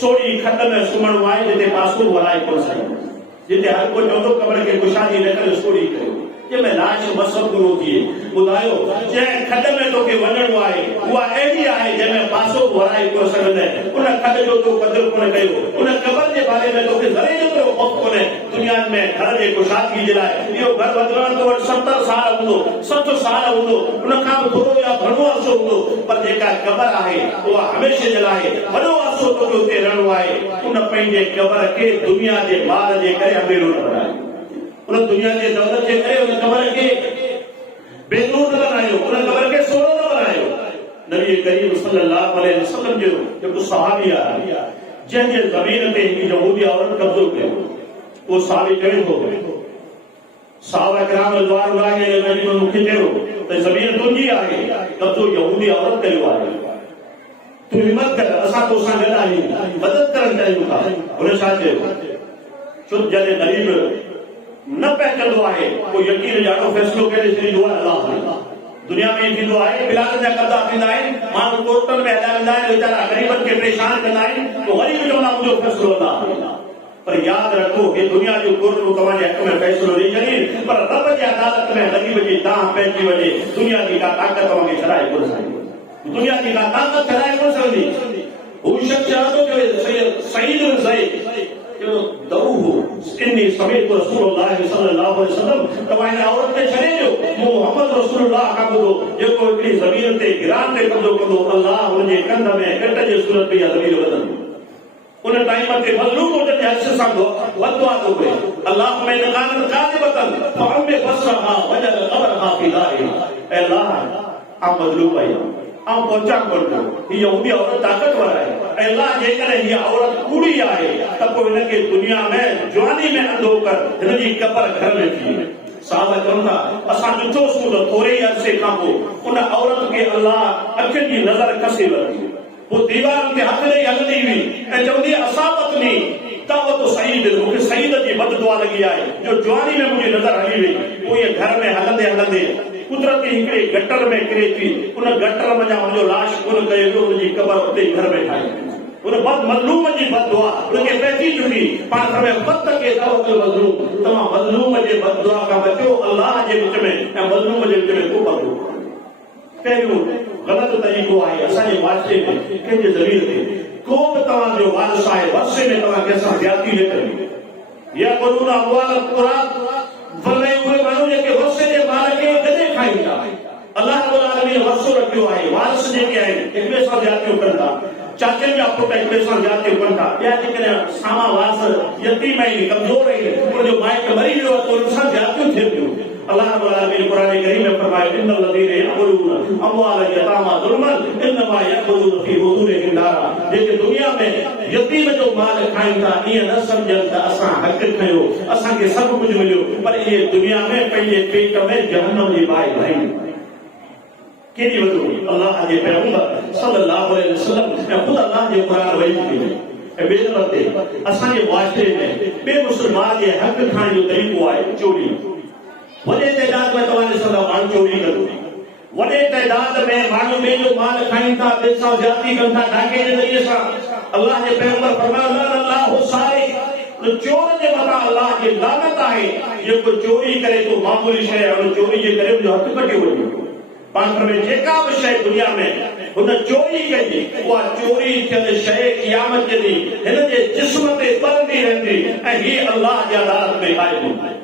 सोड़ी खॾ में सुम्हणो आहे जिते पासो वराए कोन सघे जिते हर को चवंदो क़बर खे कुशादी न करे सोड़ी कयो जंहिंमें लाश मसो पूरो थिए ॿुधायो जंहिं खॾ में तोखे वञणो आहे उहा अहिड़ी आहे जंहिंमें पासो वराए कोन सघंदे उन खॾ जो तो क़दुरु कोन कयो उन क़बर जे बारे में तोखे ज़रे जेतिरो ख़ौफ़ कोन्हे दुनिया में घर जे कुशादगी जे लाइ इहो घर बदिलण तो वटि 70 साल हूंदो 60 साल हूंदो उन खां बि थोरो या घणो अरसो हूंदो पर जेका क़बर आहे उहा हमेशह जे लाइ वॾो अरसो तोखे उते रहणो आहे उन पंहिंजे क़बर खे दुनिया जे माल जे करे अमीरो न बनायो उन दुनिया जे दौलत जे करे उन क़बर खे बेनूर न बनायो उन क़बर खे सोनो न बनायो नबी करीम सल्लल्लाहु अलैहि वसल्लम जो जेको सहाबी आहे जंहिंजे ज़मीन ते हिकु यहूदी औरत कब्ज़ो कयो उहो सहाबी चवे थो सहाबा किराम रिज़वानुल्लाहि अलैहिम मूंखे चयो त ज़मीन तुंहिंजी आहे कब्ज़ो यहूदी औरत कयो आहे तूं हिमत कर असां तोसां गॾु आहियूं मदद करणु चाहियूं था हुन छा चयो छो जॾहिं ग़रीब न पहचंदो आहे को यकीन ॾाढो फ़ैसिलो करे छॾींदो आहे अलाह दुनिया में थींदो आहे बिलाल जा कब्ज़ा थींदा आहिनि माण्हू कोर्टनि में हलिया वेंदा आहिनि वीचारा ग़रीबनि खे परेशान कंदा आहिनि पोइ वरी बि चवंदा मुंहिंजो फ़ैसिलो अलाह पर यादि रखो कि दुनिया जो कोर्टूं तव्हांजे हक़ में फ़ैसिलो ॾेई छॾीनि पर रब जी अदालत में ग़रीब जी दांह पइजी वञे दुनिया जी का ताक़त तव्हांखे छॾाए कोन सघंदी दुनिया जी का ताक़त छॾाए कोन सघंदी हू शख़्स चवंदो कि सईद बिन ज़ैद दऊहु इन्नी समीअतु रसूलुल्लाह सल्लल्लाहु अलैहि वसल्लम तव्हां औरत खे छॾे ॾियो मूं मोहम्मद रसूलुल्लाह खां ॿुधो जेको हिकिड़ी ज़मीन ते गिरान ते कब्ज़ो कंदो अल्लाह हुनजे कंध में कट जे सूरत में ज़मीन वधंदी उन टाइम ते मज़लूम हुजनि जे हथ सां वधवा थो पए अल्लाह में नकान काज़िबतन फअम्मे बसरहा वजद क़बरहा फी दारिहा ऐ अल्लाह आ मज़लूम आहियां आउं पहुचा कोन थो हीअ यहूदी औरत ताक़तवर आहे ऐं अल्लाह जेकॾहिं हीअ औरत कूड़ी आहे त पोइ हिनखे दुनिया में जवानी में अंधो कर हिनजी क़बर घर में थी साहब चवनि था असां ॾिठोसीं त थोरे ई अरसे खां पोइ उन औरत खे अल्लाह अखियुनि जी नज़र कसे वरिती पोइ दीवार ते हथ ॾेई हलंदी हुई ऐं चवंदी असाबतनी दावत सईद मूंखे सईद जी बददुआ लॻी आहे जो जवानी में मुंहिंजी नज़र हली वई पोइ इहे घर में हलंदे हलंदे कुदरती हिकिड़े गटर में किरे थी उन गटर में मुंहिंजो लाश कोन कयो हुनजी क़बर उते घर में ठाही उन मज़लूम जी बददुआ उनखे पइजी चुकी पाण समय वक़्त खे दावत मज़लूम तव्हां मज़लूम जे बददुआ खां बचो अल्लाह जे विच में ऐं मज़लूम जे विच में को बददुआ पहिरियों ग़लति तरीक़ो आहे असांजे वास्ते में कंहिंजे ज़मीन ते को बि तव्हांजो वारिस आहे वर्षे में तव्हां कंहिंसां ज़्यादती न करियो या क़ुरून अमवाल क़ुरान भले उहे माण्हू जेके वर्षे जे माल खे गॾे खाइनि था अल्लाह रब्बुल आलमीन वर्षो रखियो आहे वारिस जेके आहिनि हिक ॿिए सां ज़्यादतियूं कनि था चाचनि जा पुट हिक ॿिए सां ज़्यादतियूं कनि था ॿिया जेकॾहिं सामा वारिस यतीम आहिनि कमज़ोर आहिनि उनजो माइट मरी वियो आहे त उन सां ज़्यादतियूं थियनि थियूं अल्लाह रब्बुल आलमीन क़ुरान करीम में फरमायो इन्नल लज़ीना यअकुलून अमवाल यतामा ज़ुल्मन इन्नमा यअकुलून फी बुतूनिहिम नारा जेके दुनिया में यतीम जो माल खाइनि था ईअं न सम्झनि त असां हक़ खयो असांखे सभु कुझु मिलियो पर इहे दुनिया में पंहिंजे पेट में जहन्नम जी बाहि भरी केॾी वॾी अल्लाह जे पैगंबर सल्लल्लाहु अलैहि वसल्लम ऐं ख़ुदि अल्लाह जे क़ुरान वही चुकी ऐं ॿिए नंबर ते असांजे मुआशरे में ॿिए मुस्लमान जे हक़ खाइण जो तरीक़ो आहे चोरी वॾे तइदाद में तव्हां ॾिसंदा माण्हू चोरी कनि वॾे तइदाद में माण्हू ॿिए जो माल खाइनि था ॿिए सां ज़्यादती कनि था डाके जे ज़रिए सां अल्लाह जे पैगंबर फरमायो अल्लाह सारे चोर जे मथां अल्लाह जी लानत आहे जेको चोरी करे थो मामूली शइ उन चोरी जे करे उनजो हथ कटियो वञे पाण में जेका बि शइ दुनिया में हुन चोरी कई उहा चोरी थियल शइ क़यामत जे ॾींहुं हिन जे जिस्म ते ॿरंदी रहंदी ऐं हीअ अल्लाह जे अदालत में क़ाइम हूंदी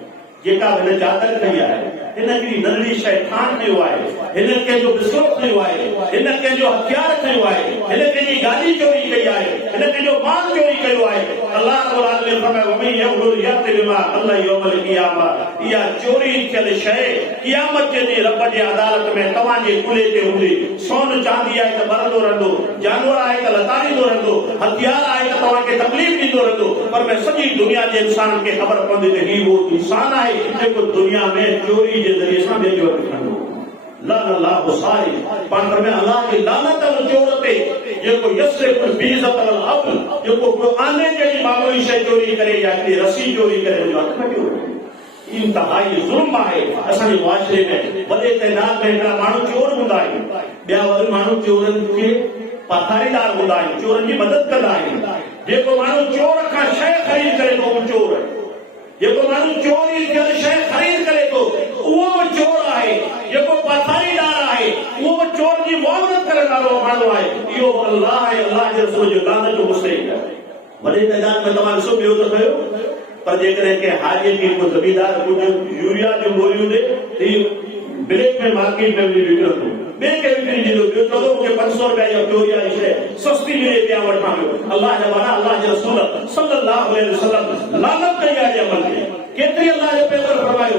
जेका हिन चादर कई आहे हिन हिकिड़ी नंढड़ी शइ ठाण कयो आहे, हिन कंहिंजो बिस्कुट खयो आहे, हिन कंहिंजो हथियार खयो आहे, हिन कंहिंजी गाॾी चोरी कई आहे, हिन कंहिंजो माल चोरी कयो आहे। अल्लाह रब्बुल आलमीन फरमायो वमन यग़लुल यअति बिमा अल्लाह यौमल क़ियामा, इहा चोरी थियल शइ क़यामत जे ॾींहुं रब जे अदालत में तव्हांजे कुल्हे ते हूंदी। सोन चांदी आहे त ॿरंदो रहंदो, जानवर आहे त लताड़ींदो रहंदो, हथियार आहे त तव्हांखे तकलीफ़ ॾींदो रहंदो, पर मैं सॼी दुनिया जे इंसान खे ख़बर पवंदी त ही उहो इंसान आहे जेको दुनिया में चोरी जे ज़रिए सां ॿिए जो हक़ खणंदो। लान अल्लाह सारी पाण में अल्लाह की लानत अल चोर ते जेको यसरिक़ुल बीज़त अल अब्ल, जेको क़ुराने जहिड़ी मामूली शइ चोरी करे या हिकिड़ी रसी चोरी करे हुनजो हक़ खटियो वञे। इंतहाई ज़ुल्म आहे। असांजे मुआशरे में वॾे तइदाद में हिकिड़ा माण्हू चोर हूंदा आहिनि, ॿिया वरी माण्हू चोरनि खे पथारीदार हूंदा आहिनि, चोरनि जी मदद कंदा आहिनि। जेको माण्हू चोर खां शइ ख़रीद करे थो उहो चोर आहे, जेको माण्हू चोरी थियल शइ ख़रीद करे थो उहो बि चोर आहे, जेको पथारीदार आहे उहो बि चोर जी मुआवज़त करण वारो माण्हू आहे। इहो अल्लाह ऐं अल्लाह जे रसूल जो लानत जो मुस्तहिक़ आहे। वॾे तइदाद में तव्हां ॾिसो ॿियो त कयो, पर जेकॾहिं के हाजी की को ज़मीदार कुझु यूरिया जो गोरियूं ॾे त ब्लैक में मार्केट में विकिणंदो, ॿिए खे विकिणी ॾींदो, ॿियो चवंदो मूंखे 500 रुपया जो चोरी वारी शइ सस्ती मिले पिया वठां पियो। अल्लाह जा माना अल्लाह जे रसूल सल्लल्लाहु अलैहि वसल्लम लानत कई आहे अमल खे। केतिरी अल्लाह जो पैगंबर फरमायो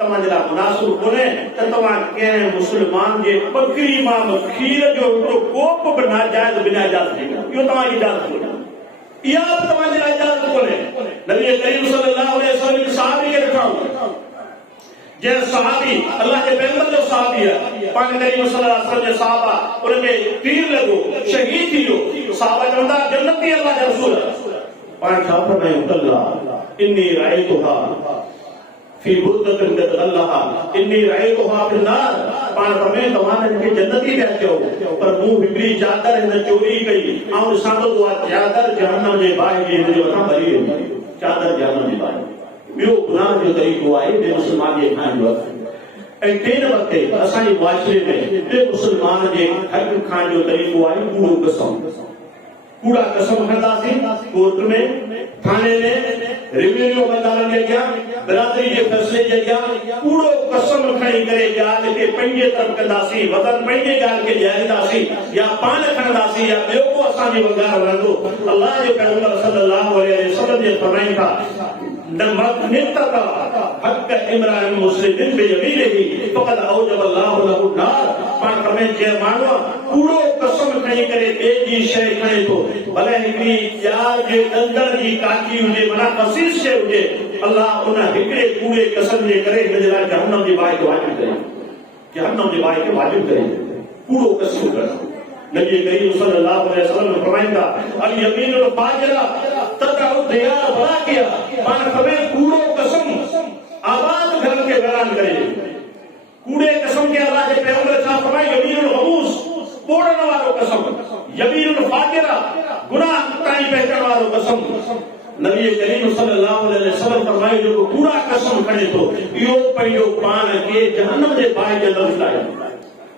तव्हांजे लाइ मुनासिब कोन्हे त तव्हां कंहिं मुस्लमान जे बकरी मां खीर जो हिकिड़ो कोप बि नाजाइज़ बिना इजाज़त ॾिनो, इहो तव्हांजी इजाज़त कोन्हे, इहा बि तव्हांजे लाइ इजाज़त कोन्हे। नबी करीम सल्लल्लाहु अलैहि वसल्लम हिकु सहाबी खे ॾिठो, जंहिं सहाबी अल्लाह जे पैगंबर जो सहाबी आहे, पाण करीम सल्लल्लाहु अलैहि वसल्लम जे सहाबा उनखे तीर लॻो, शहीद थी वियो। सहाबा चवंदा जन्नती अल्लाह जे रसूल, पाण छा फरमायूं अल्लाह इन्नी रअयतुहा फी बुर्दतिन क़द अल्लाह इन्नी रअयतुहा फिन नार, पाण फरमाए तव्हां हिनखे जन्नती पिया चओ, पर मूं हिकिड़ी चादर हिन चोरी कई ऐं ॾिसां थो उहा चादर जहन्नम जे बाहि जे हिन जे मथां भरी वेंदी, चादर जहन्नम जी बाहि। ॿियो गुनाह जो तरीक़ो आहे ॿिए मुस्लमान जे खाइण जो हक़। ऐं टिएं वक़्ते असांजे मुआशरे में ॿिए मुस्लमान जे हक़ खाइण जो तरीक़ो आहे कूड़ो कसम। कूड़ा कसम खणंदासीं कोर्ट में, थाने में, रेवेन्यू अदालत जे अॻियां, बिरादरी जे फ़ैसिले जे अॻियां कूड़ो कसम खणी करे ॻाल्हि खे पंहिंजे तरफ़ कंदासीं, वज़न पंहिंजे ॻाल्हि खे ॼाणींदासीं या पाण खणंदासीं या ॿियो को असांजी वगार रहंदो। अल्लाह जे पैगंबर सल्लल्लाहु अलैहि वसल्लम जे फरमाइनि था हक़ इमरान मुस्लिम बियमीनिही फ़क़द औजब अल्लाहु लहु नार, पाण फरमाए जंहिं माण्हू कूड़ो कसम खणी करे ॿिए जी शइ खणे थो, भले हिकिड़ी ॼार जे ॾंदड़ जी काठी हुजे, माना ख़सीस शइ हुजे, अल्लाह उन हिकिड़े कूड़े कसम जे करे हिन जे लाइ जहन्नम जी बाहि खे वाजिब करे, जहन्नम जी बाहि खे वाजिब करे कूड़ो कसम करणु। नबी करीम सल्लल्लाहु अलैहि वसल्लम फरमाईंदा अल यमीनुल फाजिरा तदउ दियार बाकिया, पाण फरमाए कूड़ो कसम आबाद घर के वीरान करे। कूड़े कसम के अल्लाह के पैगंबर छा फरमाए यमीनुल गमूस पोड़न वारो कसम, यमीनुल फाजिरा गुनाह ताईं पहुचण वारो कसम। नबी करीम सल्लल्लाहु अलैहि वसल्लम फरमाए जो कूड़ा कसम खणे थो इहो पंहिंजो पाण खे जहन्नम जे बाहि जे अंदरि विझाए।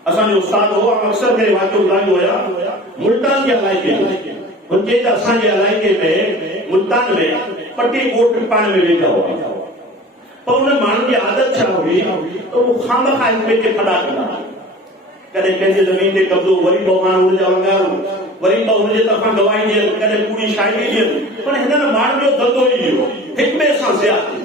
असांजो उस्ताद हो अक्सर करे वाक़ियो ॿुधाईंदो हुया मुल्तान जे इलाइक़े में, हुनजे असांजे इलाइक़े में मुल्तान में पटी ॻोठ पाण में वेठा हुआ, पर उन माण्हुनि जी आदत छा हुई त उहो खामखा हिक ॿिए खे खॾा कंदा, कॾहिं पंहिंजे ज़मीन ते कब्ज़ो, वरी ॿ माण्हू हुनजा वंगारू, वरी ॿ हुनजे तरफ़ां गवाही ॾियनि, कॾहिं पूरी शाइरी ॾियनि, पर हिननि माण्हुनि जो धंधो ई इहो हिक ॿिए सां ज़्यादती,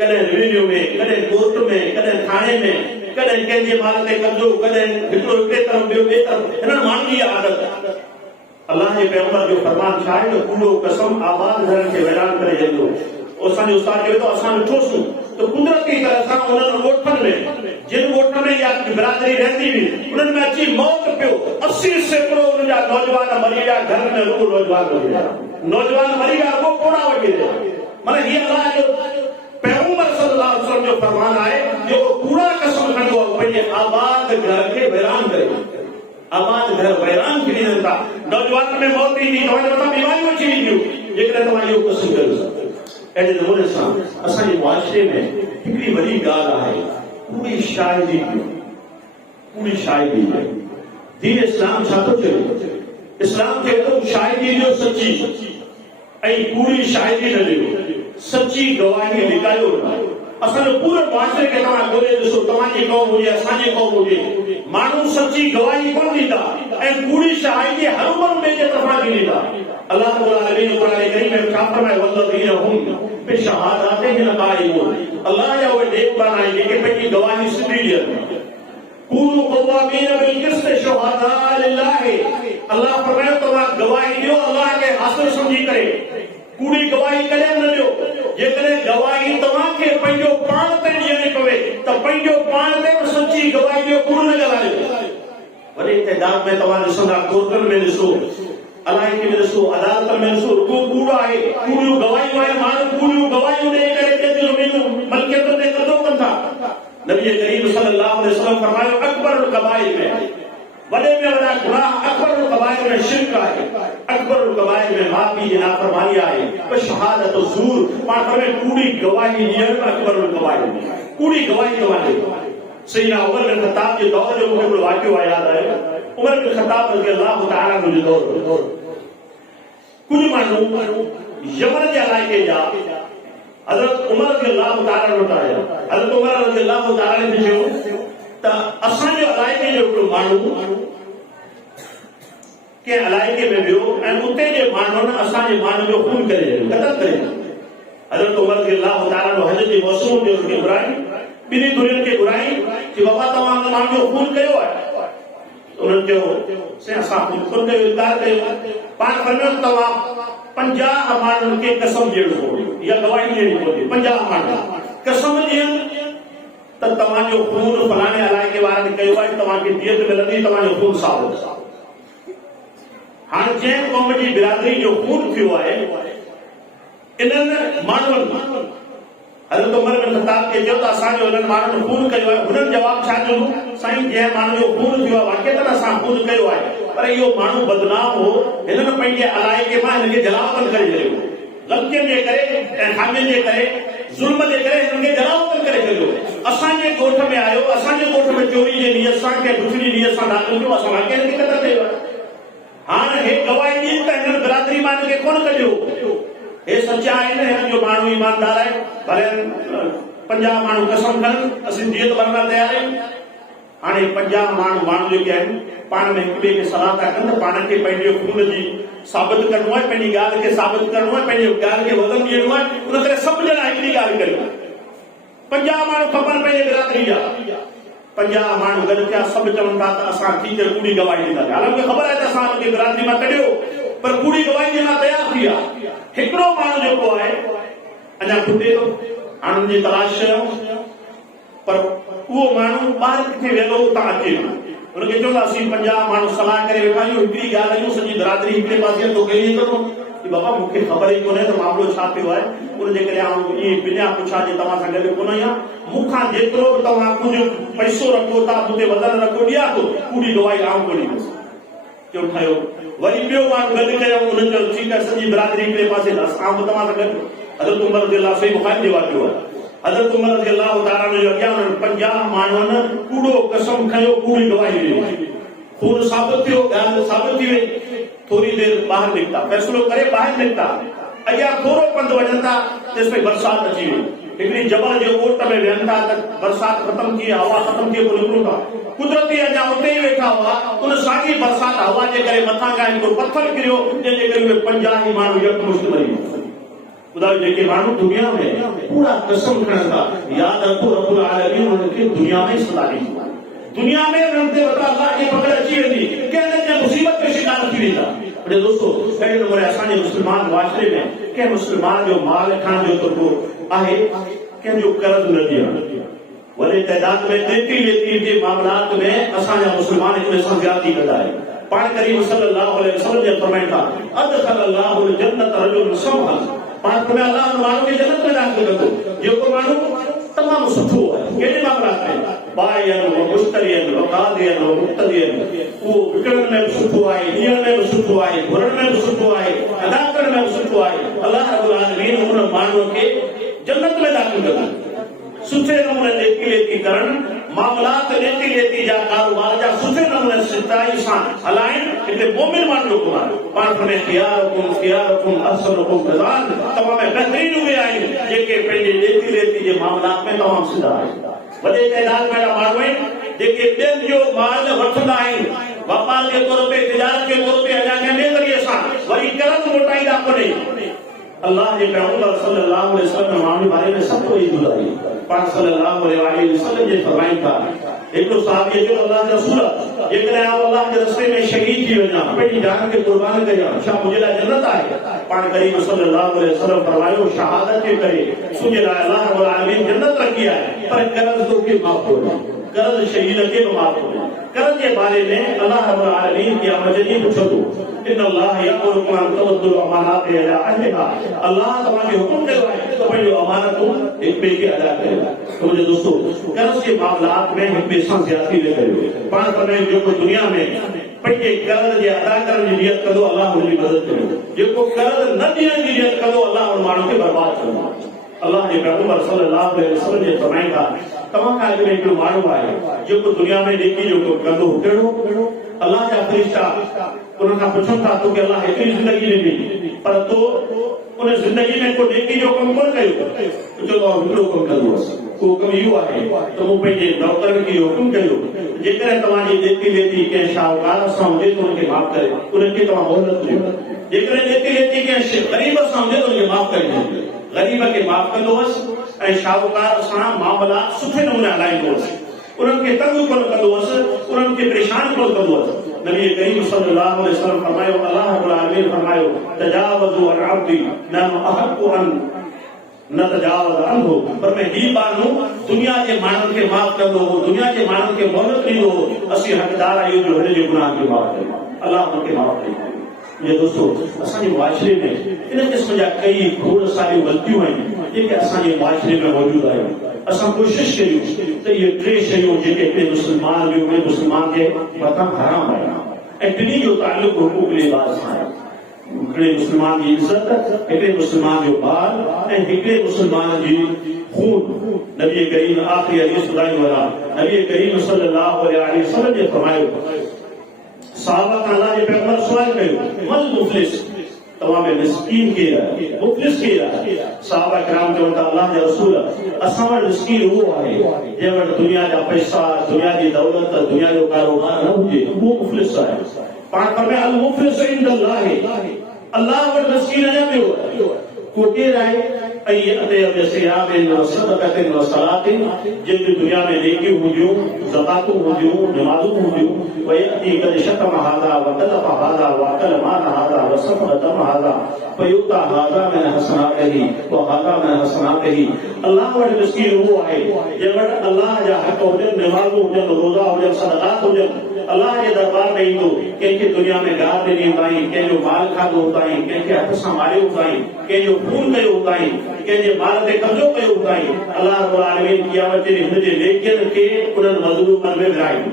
कॾहिं रेवेन्यू में, कॾहिं कोर्ट में, कॾहिं थाणे में, कॾहिं कंहिंजे माल ते कब्ज़ो, कॾहिं हिकिड़ो हिकिड़े तरफ़ ॿियो ॿिए तरफ़, हिननि माण्हुनि जी आदत। अल्लाह जे पैगंबर जो फरमान छा आहे त कूड़ो कसम आबाद घरनि खे वैरान करे छॾींदो। असांजो उस्ताद चवे थो असां ॾिठोसीं त कुदरती तरह सां उन्हनि ॻोठनि में, जिन ॻोठ में इहा बिरादरी रहंदी हुई, उन्हनि में अची मौत पियो, 80% उन्हनि जा नौजवान मरी विया, घर में रुॻो नौजवान मरी विया, नौजवान मरी विया, रुॻो कोड़ा वठी विया। माना हीअ अल्लाह जो पैगंबर सल्लल्लाहु अलैहि वसल्लम जो फरमान आहे जेको कूड़ा कसम खणंदो आहे पंहिंजे आबाद घर खे वैरान करे, आबाद घर वैरान थी वञनि था, नौजवान में मौत ईंदी, तव्हांजे मथां बीमारियूं अची वेंदियूं जेकॾहिं तव्हां इहो कसम कयो। अहिड़े नमूने सां असांजे मुआशरे में हिकिड़ी वॾी ॻाल्हि आहे पूरी शाइरी, पूरी शाइरी। दीन इस्लाम छा थो चए? इस्लाम चए थो शाइरी ॾियो सची ऐं पूरी शाइरी न ॾियो, सची गवाही लिकायो। असांजो पूरे मुआशरे खे तव्हां ॻोल्हे ॾिसो, तव्हां कौम हुजे असांजी कौम हुजे माण्हू सची गवाही कोन ॾींदा ऐं कूड़ी शहाइती हर उम्र में जे तरफ़ां ॾींदा। अल्लाह रब्बुल आलमीन क़ुरान करीम में छा फरमाए वल्लज़ीन हुम बिशहादातिहिम क़ाइमून। अल्लाह जा उहे नेकबान आहिनि जेके पंहिंजी गवाही सिधी ॾियनि। कूनू क़वामीन बिलक़िस्त शुहदा लिल्लाह। अल्लाह फरमाए तव्हां गवाही ॾियो अल्लाह खे हासिल सम्झी करे। कूड़ी गवाही कॾहिं न ॾियो। जेकॾहिं गवाही तव्हांखे पंहिंजो पाण ते ॾियणी पवे त पंहिंजो पाण ते बि सची गवाही ॾियो, कूड़ न ॻाल्हायो। वॾे तइदाद में तव्हां ॾिसंदा कोर्टनि में ॾिसो, अलाइके में ॾिसो, अदालतनि में ॾिसो, रुॻो कूड़ आहे। कूड़ियूं गवाहियूं आहिनि, माण्हू कूड़ियूं गवाहियूं ॾेई करे कंहिंजूं ज़मीनूं मलकियतुनि ते कब्ज़ो कनि था। नबी करीम सल्लल्लाहु अलैहि वसल्लम फरमायो अकबरुल कबाइर में वॾे में वॾा गुनाह अकबरुल कबाइर में शिर्क आहे। अकबरुल कबाइर में माउ पीउ जी नाफ़रमानी आहे। व शहादत ज़ूर पाण में कूड़ी गवाही ॾियण अकबरुल कबाइर में कूड़ी गवाही ॾियण। सैयदना उमर बिन ख़त्ताब जे दौर जो मूंखे हिकिड़ो वाक़ियो यादि आयो। उमर बिन ख़त्ताब रज़ियल्लाहु तआला अन्हु जो दौर कुझु माण्हू यमन जे इलाइक़े जा हज़रत उमर रज़ियल्लाहु तआला वटि आया। हज़रत उमर रज़ियल्लाहु तआला ने चयो त असांजे इलाइक़े जो हिकिड़ो माण्हू के इलाइक़े में वियो ऐं उते जे माण्हुनि असांजे माण्हू जो खून करे छॾियो, क़तल करे छॾियो। हज़रत उमर रज़ियल्लाहु तआला हज जे मौसूम जो खे घुराई, ॿिन्ही धुरियुनि खे घुराई कि बाबा तव्हां हुन माण्हू जो खून कयो आहे। उन्हनि चयो से असां खून कयो, इनकार कयो। पाण फरमायो तव्हां 50 माण्हुनि खे कसम ॾियणो पवंदो, इहा गवाही ॾियणी पवंदी। 50 माण्हू कसम ॾियनि त तव्हांजो खून फलाणे इलाइक़े वारनि कयो आहे, तव्हांखे दियत मिलंदी, तव्हांजो खून साबित। हाणे जंहिं क़ौम जी बिरादरी जो खून थियो आहे इन्हनि माण्हुनि हज़रत उमर बिन ख़त्ताब खे चयो त असांजो हिननि माण्हुनि खून कयो आहे। हुननि जवाब छा ॾिनो? साईं जंहिं माण्हू जो खून थियो आहे वाक़ई असां खून कयो आहे, पर इहो माण्हू बदनाम हो, हिननि पंहिंजे इलाइक़े मां हिनखे जलावतन करे छॾियो। ग़लतियुनि जे करे ऐं खामियुनि जे करे ज़ुल्म जे करे हिननि खे जलावतन करे छॾियो। असांजे ॻोठ में आयो, असांजे ॻोठ में चोरी जे नीयत सां कंहिं दूसरी नीयत सां दाख़िल थियो, असां वाक़ई हिनखे क़तल कयो आहे। हाणे हे गवाही ॾी त हिननि बिरादरी मां हिनखे कोन कढियो। हे सचा आहिनि, हिननि जो माण्हू ईमानदार आहे। भले 50 माण्हू कसम खणनि असीं दियत भरण तयार आहियूं। हाणे 50 माण्हू जेके आहिनि पाण में हिक ॿिए खे सलाह था कनि त पाण खे पंहिंजे खून जी साबित करणो आहे, पंहिंजी ॻाल्हि खे साबित करणो आहे, पंहिंजी ॻाल्हि खे वज़न ॾियणो आहे। उन करे सभु ॼणा हिकिड़ी ॻाल्हि करियो। 50 माण्हू खपनि पंहिंजे बिरादरी जा। 50 माण्हू गॾु थिया, सभु चवनि था त असां ठीक आहे कूड़ी गवाही ॾींदासीं। हालांकि ख़बर आहे त असां हुनखे बिरादरी मां कढियो, पर कूड़ी गवाही जे लाइ तयार थी आहे। हिकिड़ो माण्हू जेको आहे अञा खुटे थो, हाणे हुनजी तलाश कयूं, पर उहो माण्हू ॿाहिरि किथे वेंदो उतां अचे हुनखे चवंदा असीं 50 माण्हू सलाह करे वेठा आहियूं, हिकिड़ी ॻाल्हि आहियूं, सॼी बिरादरी हिकिड़े पासे तो कहिड़ी थो कि बाबा मूंखे ख़बर ई कोन्हे त मामिलो छा पियो आहे। उनजे करे आउं इएं बिना पुछा जे तव्हां सां गॾु कोन आहियां। मूंखां जेतिरो बि तव्हां कुझु पैसो रखो था, मूंखे वधन रखो, ॾियां थो, कूड़ी गवाही आउं कोन ॾींदुसि। चयो ठहियो। वरी ॿियो माण्हू गॾु कयो, उन्हनि चयो ठीकु आहे सॼी बिरादरी हिकिड़े पासे आउं बि तव्हां सां गॾु। हज़रत उमर रज़ियल्लाहु सही बुखारी जो वाक़ियो आहे। हज़रत उमर रज़ियल्लाहु तआला जो अॻियां उन्हनि 50 माण्हुनि कूड़ो कसम खयो, कूड़ी गवाही ॾिनी। खून साबित थियो, ॻाल्हि साबित थी वई। थोरी देरि ॿाहिरि निकिता, फ़ैसिलो करे ॿाहिरि निकिता। अॻियां थोरो पंधु वञनि था तेसिताईं बरसाति अची वई। हिकिड़ी जबल जे ओट में वेहनि था त बरसाति ख़तम थी, हवा ख़तम थी, पोइ निकिरूं था। कुदरती अञा उते ई वेठा हुआ, उन साॻी बरसाति हवा जे करे मथां खां हिकिड़ो पथर किरियो, जंहिंजे करे उहे 50 ई माण्हू यकमुश्त मरी विया। ॿुधायो जेके माण्हू दुनिया में पूरा कसम खणनि था, यादि रखो रब्बुल आलमीन उनखे दुनिया में सदा ॾींदो। दुनिया में रहते वक़्तु अल्लाह जी पकड़ अची वेंदी, कंहिं न मुसीबत के शिकार थी वेंदा। बड़े दोस्तों, अहिड़े नमूने असांजे मुस्लमान मुआशरे में कंहिं मुस्लमान जो माल खणण जो तुर्को आहे, कंहिंजो कर्ज़ न ॾियणु। वॾे तइदाद में ॾेती लेती जे मामलात में असांजा मुस्लमान हिक ॿिए सां ज़्यादती कंदा आहिनि। पाण करीम सल्लल्लाहु अलैहि वसल्लम जे फरमाइनि था अदखलल्लाहुल जन्नत रजुल समहन। पाण फरमाया अल्लाह माण्हू खे जन्नत में दाख़िल कंदो जेको माण्हू तमामु सुठो आहे। कहिड़े मामलात में? बायन व मुश्तरियन व कादियन व मुक्तदियन। उहो विकिणण में बि सुठो आहे, ॾियण में बि सुठो आहे, घुरण में बि सुठो आहे, अदा करण में बि सुठो आहे। अल्लाह रब्बुल आलमीन उन माण्हूअ खे जन्नत में दाख़िल कंदो। सुठे नमूने ॾेती लेती करणु, मामलात ॾेती लेती जा कारोबार जा सुठे नमूने सिधाई सां हलाइण हिते मोमिन माण्हू जो कमु आहे। पाण में ख़ियारुकुम अहसनुकुम ज़ान, तव्हां में बहितरीन उहे आहिनि जेके पंहिंजे ॾेती लेती जे मामलात में तमामु सिधा आहिनि। वॾे तइदाद में अहिड़ा माण्हू आहिनि जेके ॿियनि जो माल वठंदा आहिनि, वापार के तौर पे, तिजारत के तौर पे, अञा कंहिं ॿिए ज़रिए सां वरी कर्ज़ मोटाईंदा कोन्हे। अल्लाह जे पैगंबर सल्लल्लाहु अलैहि वसल्लम माण्हुनि जे बारे में सभु कोई ॿुधाई। पाण सल्लल्लाहु अलैहि वसल्लम जे फरमाइनि था, हिकिड़ो साहबी जो अल्लाह जा रसूल जेकॾहिं आउं अल्लाह जे रस्ते में शहीद थी वञा, पंहिंजी जान खे कुर्बान कयां, छा मुंहिंजे लाइ जन्नत आहे? पाण करीम सल्लल्लाहु अलैहि वसल्लम फरमायो, शहादत जे करे तुंहिंजे लाइ अल्लाह रब्बुल आलमीन जन्नत रखी आहे, पर कर्ज़ तोखे माफ़ कोन्हे, कर्ज़ शहीद खे बि माफ़ कोन्हे। कर्ज़ जे बारे में अल्लाह रब्बुल आलमीन क़यामत जे ॾींहुं पुछंदो, इन अल्लाह यअमुरुकुम अन तुअद्दुल अमानाति इला अहलिहा, अल्लाह तव्हांखे हुकुम कयो आहे त पंहिंजूं अमानतूं हिक ॿिए खे अदा कयो। मुंहिंजे दोस्तो, कर्ज़ जे मामलात में हिक ॿिए सां ज़्यादती न कयो। पाण तव्हां जेको दुनिया में पंहिंजे कर्ज़ जे अदा करण जी नियत कंदो, अल्लाह हुनजी मदद कंदो। जेको कर्ज़ न ॾियण जी नियत कंदो, अल्लाह उन माण्हू खे बर्बाद कंदो। अल्लाह जे पैगंबर सल्लल्लाहु अलैहि वसल्लम जे फरमाइनि था, तव्हां खां अॻु में हिकिड़ो माण्हू आहे जेको दुनिया में नेकी जो कमु कंदो, कहिड़ो? अल्लाह जा फ़रिश्ता उन खां पुछनि था, तोखे अल्लाह हेतिरी ज़िंदगी ॾिनी, पर तो उन ज़िंदगी में को नेकी जो कमु कोन कयो। चलो हिकिड़ो कमु कंदो हुअसि, उहो कमु इहो आहे त मूं पंहिंजे नौकरनि खे हुकुम कयो, जेकॾहिं तव्हांजी नेकी लेती कंहिं शाहूकार सां हुजे त उनखे माफ़ करे, उनखे तव्हां मोहलत ॾियो। जेकॾहिं नेकी लेती कंहिं ग़रीब सां हुजे त उनखे माफ़ करे ॾियो। ग़रीब खे माफ़ कंदो हुअसि ऐं शाहूकार सां मामलात सुठे नमूने हलाईंदो हुअसि, उन्हनि खे तंग कोन कंदो हुअसि, उन्हनि खे परेशान कोन कंदो हुअसि। नबी करीम सल्लल्लाहु अलैहि वसल्लम फरमायो, अल्लाह रब्बुल आलमीन फरमायो, तजावज़ू अन अब्दी नहनु अहक्कु अन नतजावज़ अन्हु, पर मैं ही माण्हू दुनिया जे माण्हुनि खे माफ़ कंदो हो, दुनिया जे माण्हुनि खे मोहलत ॾींदो हो, असीं हक़दार आहियूं जो हिन जे गुनाह खे माफ़ कयूं। अल्लाह हुनखे माफ़ कयूं। मुंहिंजे दोस्तो, असांजे मुआशरे में इन क़िस्म जा कई खोड़ सारियूं ग़लतियूं आहिनि जेके असांजे मुआशरे में मौजूद आहिनि। असां कोशिश कयूं त इहे टे शयूं जेके हिकिड़े मुस्लमान ॿियो ॿिए मुस्लमान जे मथां हराम आहिनि, ऐं टिनी जो ताल्लुक हुकूक लिबास सां आहे। हिकिड़े मुस्लमान जी इज़त, हिकिड़े मुस्लमान जो माल ऐं हिकिड़े मुस्लमान जी खून। नबी करीम आख़िरी हदीस ॿुधाई वारा नबी करीम सल्लल्लाहु अलैहि वसल्लम जे फरमायो, सहाबा खां अल्लाह जे पैगंबर सुवाल कयो, मल मुफ़लिस, तव्हां में मिस्कीन केरु आहे, मुफ़लिस केरु आहे? सहाबा किराम चवनि था, अल्लाह जा रसूल, असां वटि मिस्कीन उहो आहे जंहिं वटि दुनिया जा पैसा, दुनिया जी दौलत, दुनिया जो कारोबार न हुजे, उहो मुफ़लिस आहे। पाण फरमायो, अल मुफ़लिस इंदल्लाह, अल्लाह वटि मिस्कीन अञा ॿियो आहे, को केरु आहे? जिन दुनिया में नेकियूं हुजियूं, ज़कातूं हुजियूं, नमाज़ूं हुजियूं, वयअती कद शतम हाज़ा वकलफ हाज़ा वअकल माल हाज़ा वसफ़ दम हाज़ा फयुता हाज़ा मिन हसनातिही वहाज़ा मिन हसनातिही। अल्लाह वटि मिस्कीन उहो आहे जंहिं वटि अल्लाह जा हक़ हुजनि, नमाज़ूं हुजनि, रोज़ा हुजनि, सदक़ात हुजनि, अल्लाह जे दरबार में ईंदो। कंहिंखे दुनिया में गार ॾिनी हूंदाई, कंहिंजो माल खाधो हूंदाई, कंहिंखे हथ सां मारियो हूंदाई, कंहिंजो खून कयो हूंदाई, कंहिंजे माल ते कब्ज़ो कयो हूंदाई, अल्लाह रब्बुल आलमीन क़यामत जे ॾींहुं हिनजे नेकियनि खे उन्हनि मज़लूमनि में विराईंदो,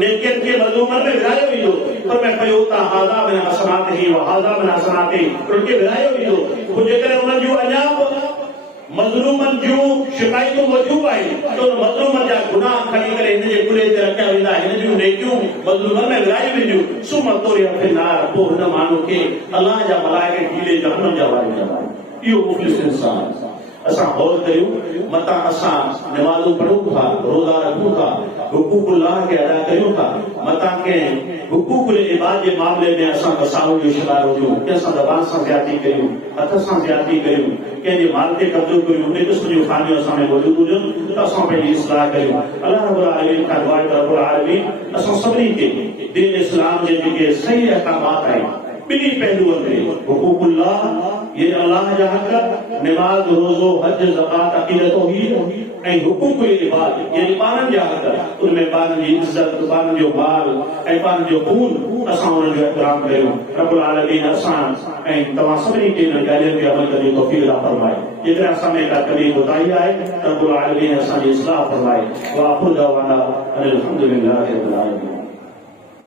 नेकियनि खे मज़लूमनि में विरायो वेंदो। पर मैं फयुता हाज़ा मिन हसनातिही वहाज़ा मिन हसनातिही, उनखे विरायो वेंदो। पोइ जेकॾहिं उन्हनि जूं अञा मज़लूमनि जूं शिकायतूं मौजूद आहिनि त उन मज़लूमनि जा गुनाह खणी करे हिन जे कुल्हे ते रखिया वेंदा, हिन जूं नेकियूं मज़लूमनि में विराई वेंदियूं। सुम तोरिया फिन्नार, पोइ हिन माण्हू खे अल्लाह जा मलाइका ढीले जहन्नम जा वारींदा। इहो मुफ़लिस इंसान। असां गौर कयूं, मतां असां नमाज़ूं पढ़ूं था, रोज़ा रखूं था, हुकूकुल्लाह खे अदा कयूं था, मतां कंहिं हुकूकुल इबाद जे मामले में असां कसाउनि जो शिकार हुजूं, कंहिंसां ज़बान सां ज़्यादती कयूं, हथ सां ज़्यादती कयूं, कंहिंजे माल ते कब्ज़ो कयूं, उन क़िस्म जूं ख़ामियूं असां में मौजूद हुजनि त असां पंहिंजी इस्लाह कयूं। अल्लाह रब्बुल आलमीन खां दुआ आहे, रब्बुल आलमीन असां सभिनी खे दीन इस्लाम जे जेके सही अहकामात आहिनि ॿिन्ही पहलुअनि में, हुकूकुल्लाह ये अल्लाह जा हक़, नमाज़, रोज़ो, हज, ज़कात, अक़ीदत, तौहीद ऐं हुकूकुल इबाद यानी ॿारनि जा हक़, उनमें ॿारनि जी इज़त, ॿारनि जो माल ऐं ॿारनि जो खून, असां उन्हनि जो एहतराम कयूं। रब्बुल आलमीन असां ऐं तव्हां सभिनी खे इन ॻाल्हियुनि खे अमल करण जी तौफ़ीक़ अता फरमाए। जेकॾहिं असां में का कमी कोताही आहे, रब्बुल आलमीन असांजी इस्लाह फरमाए। व आख़िरु दअवाना अनिल हम्दुलिल्लाहि रब्बिल आलमीन।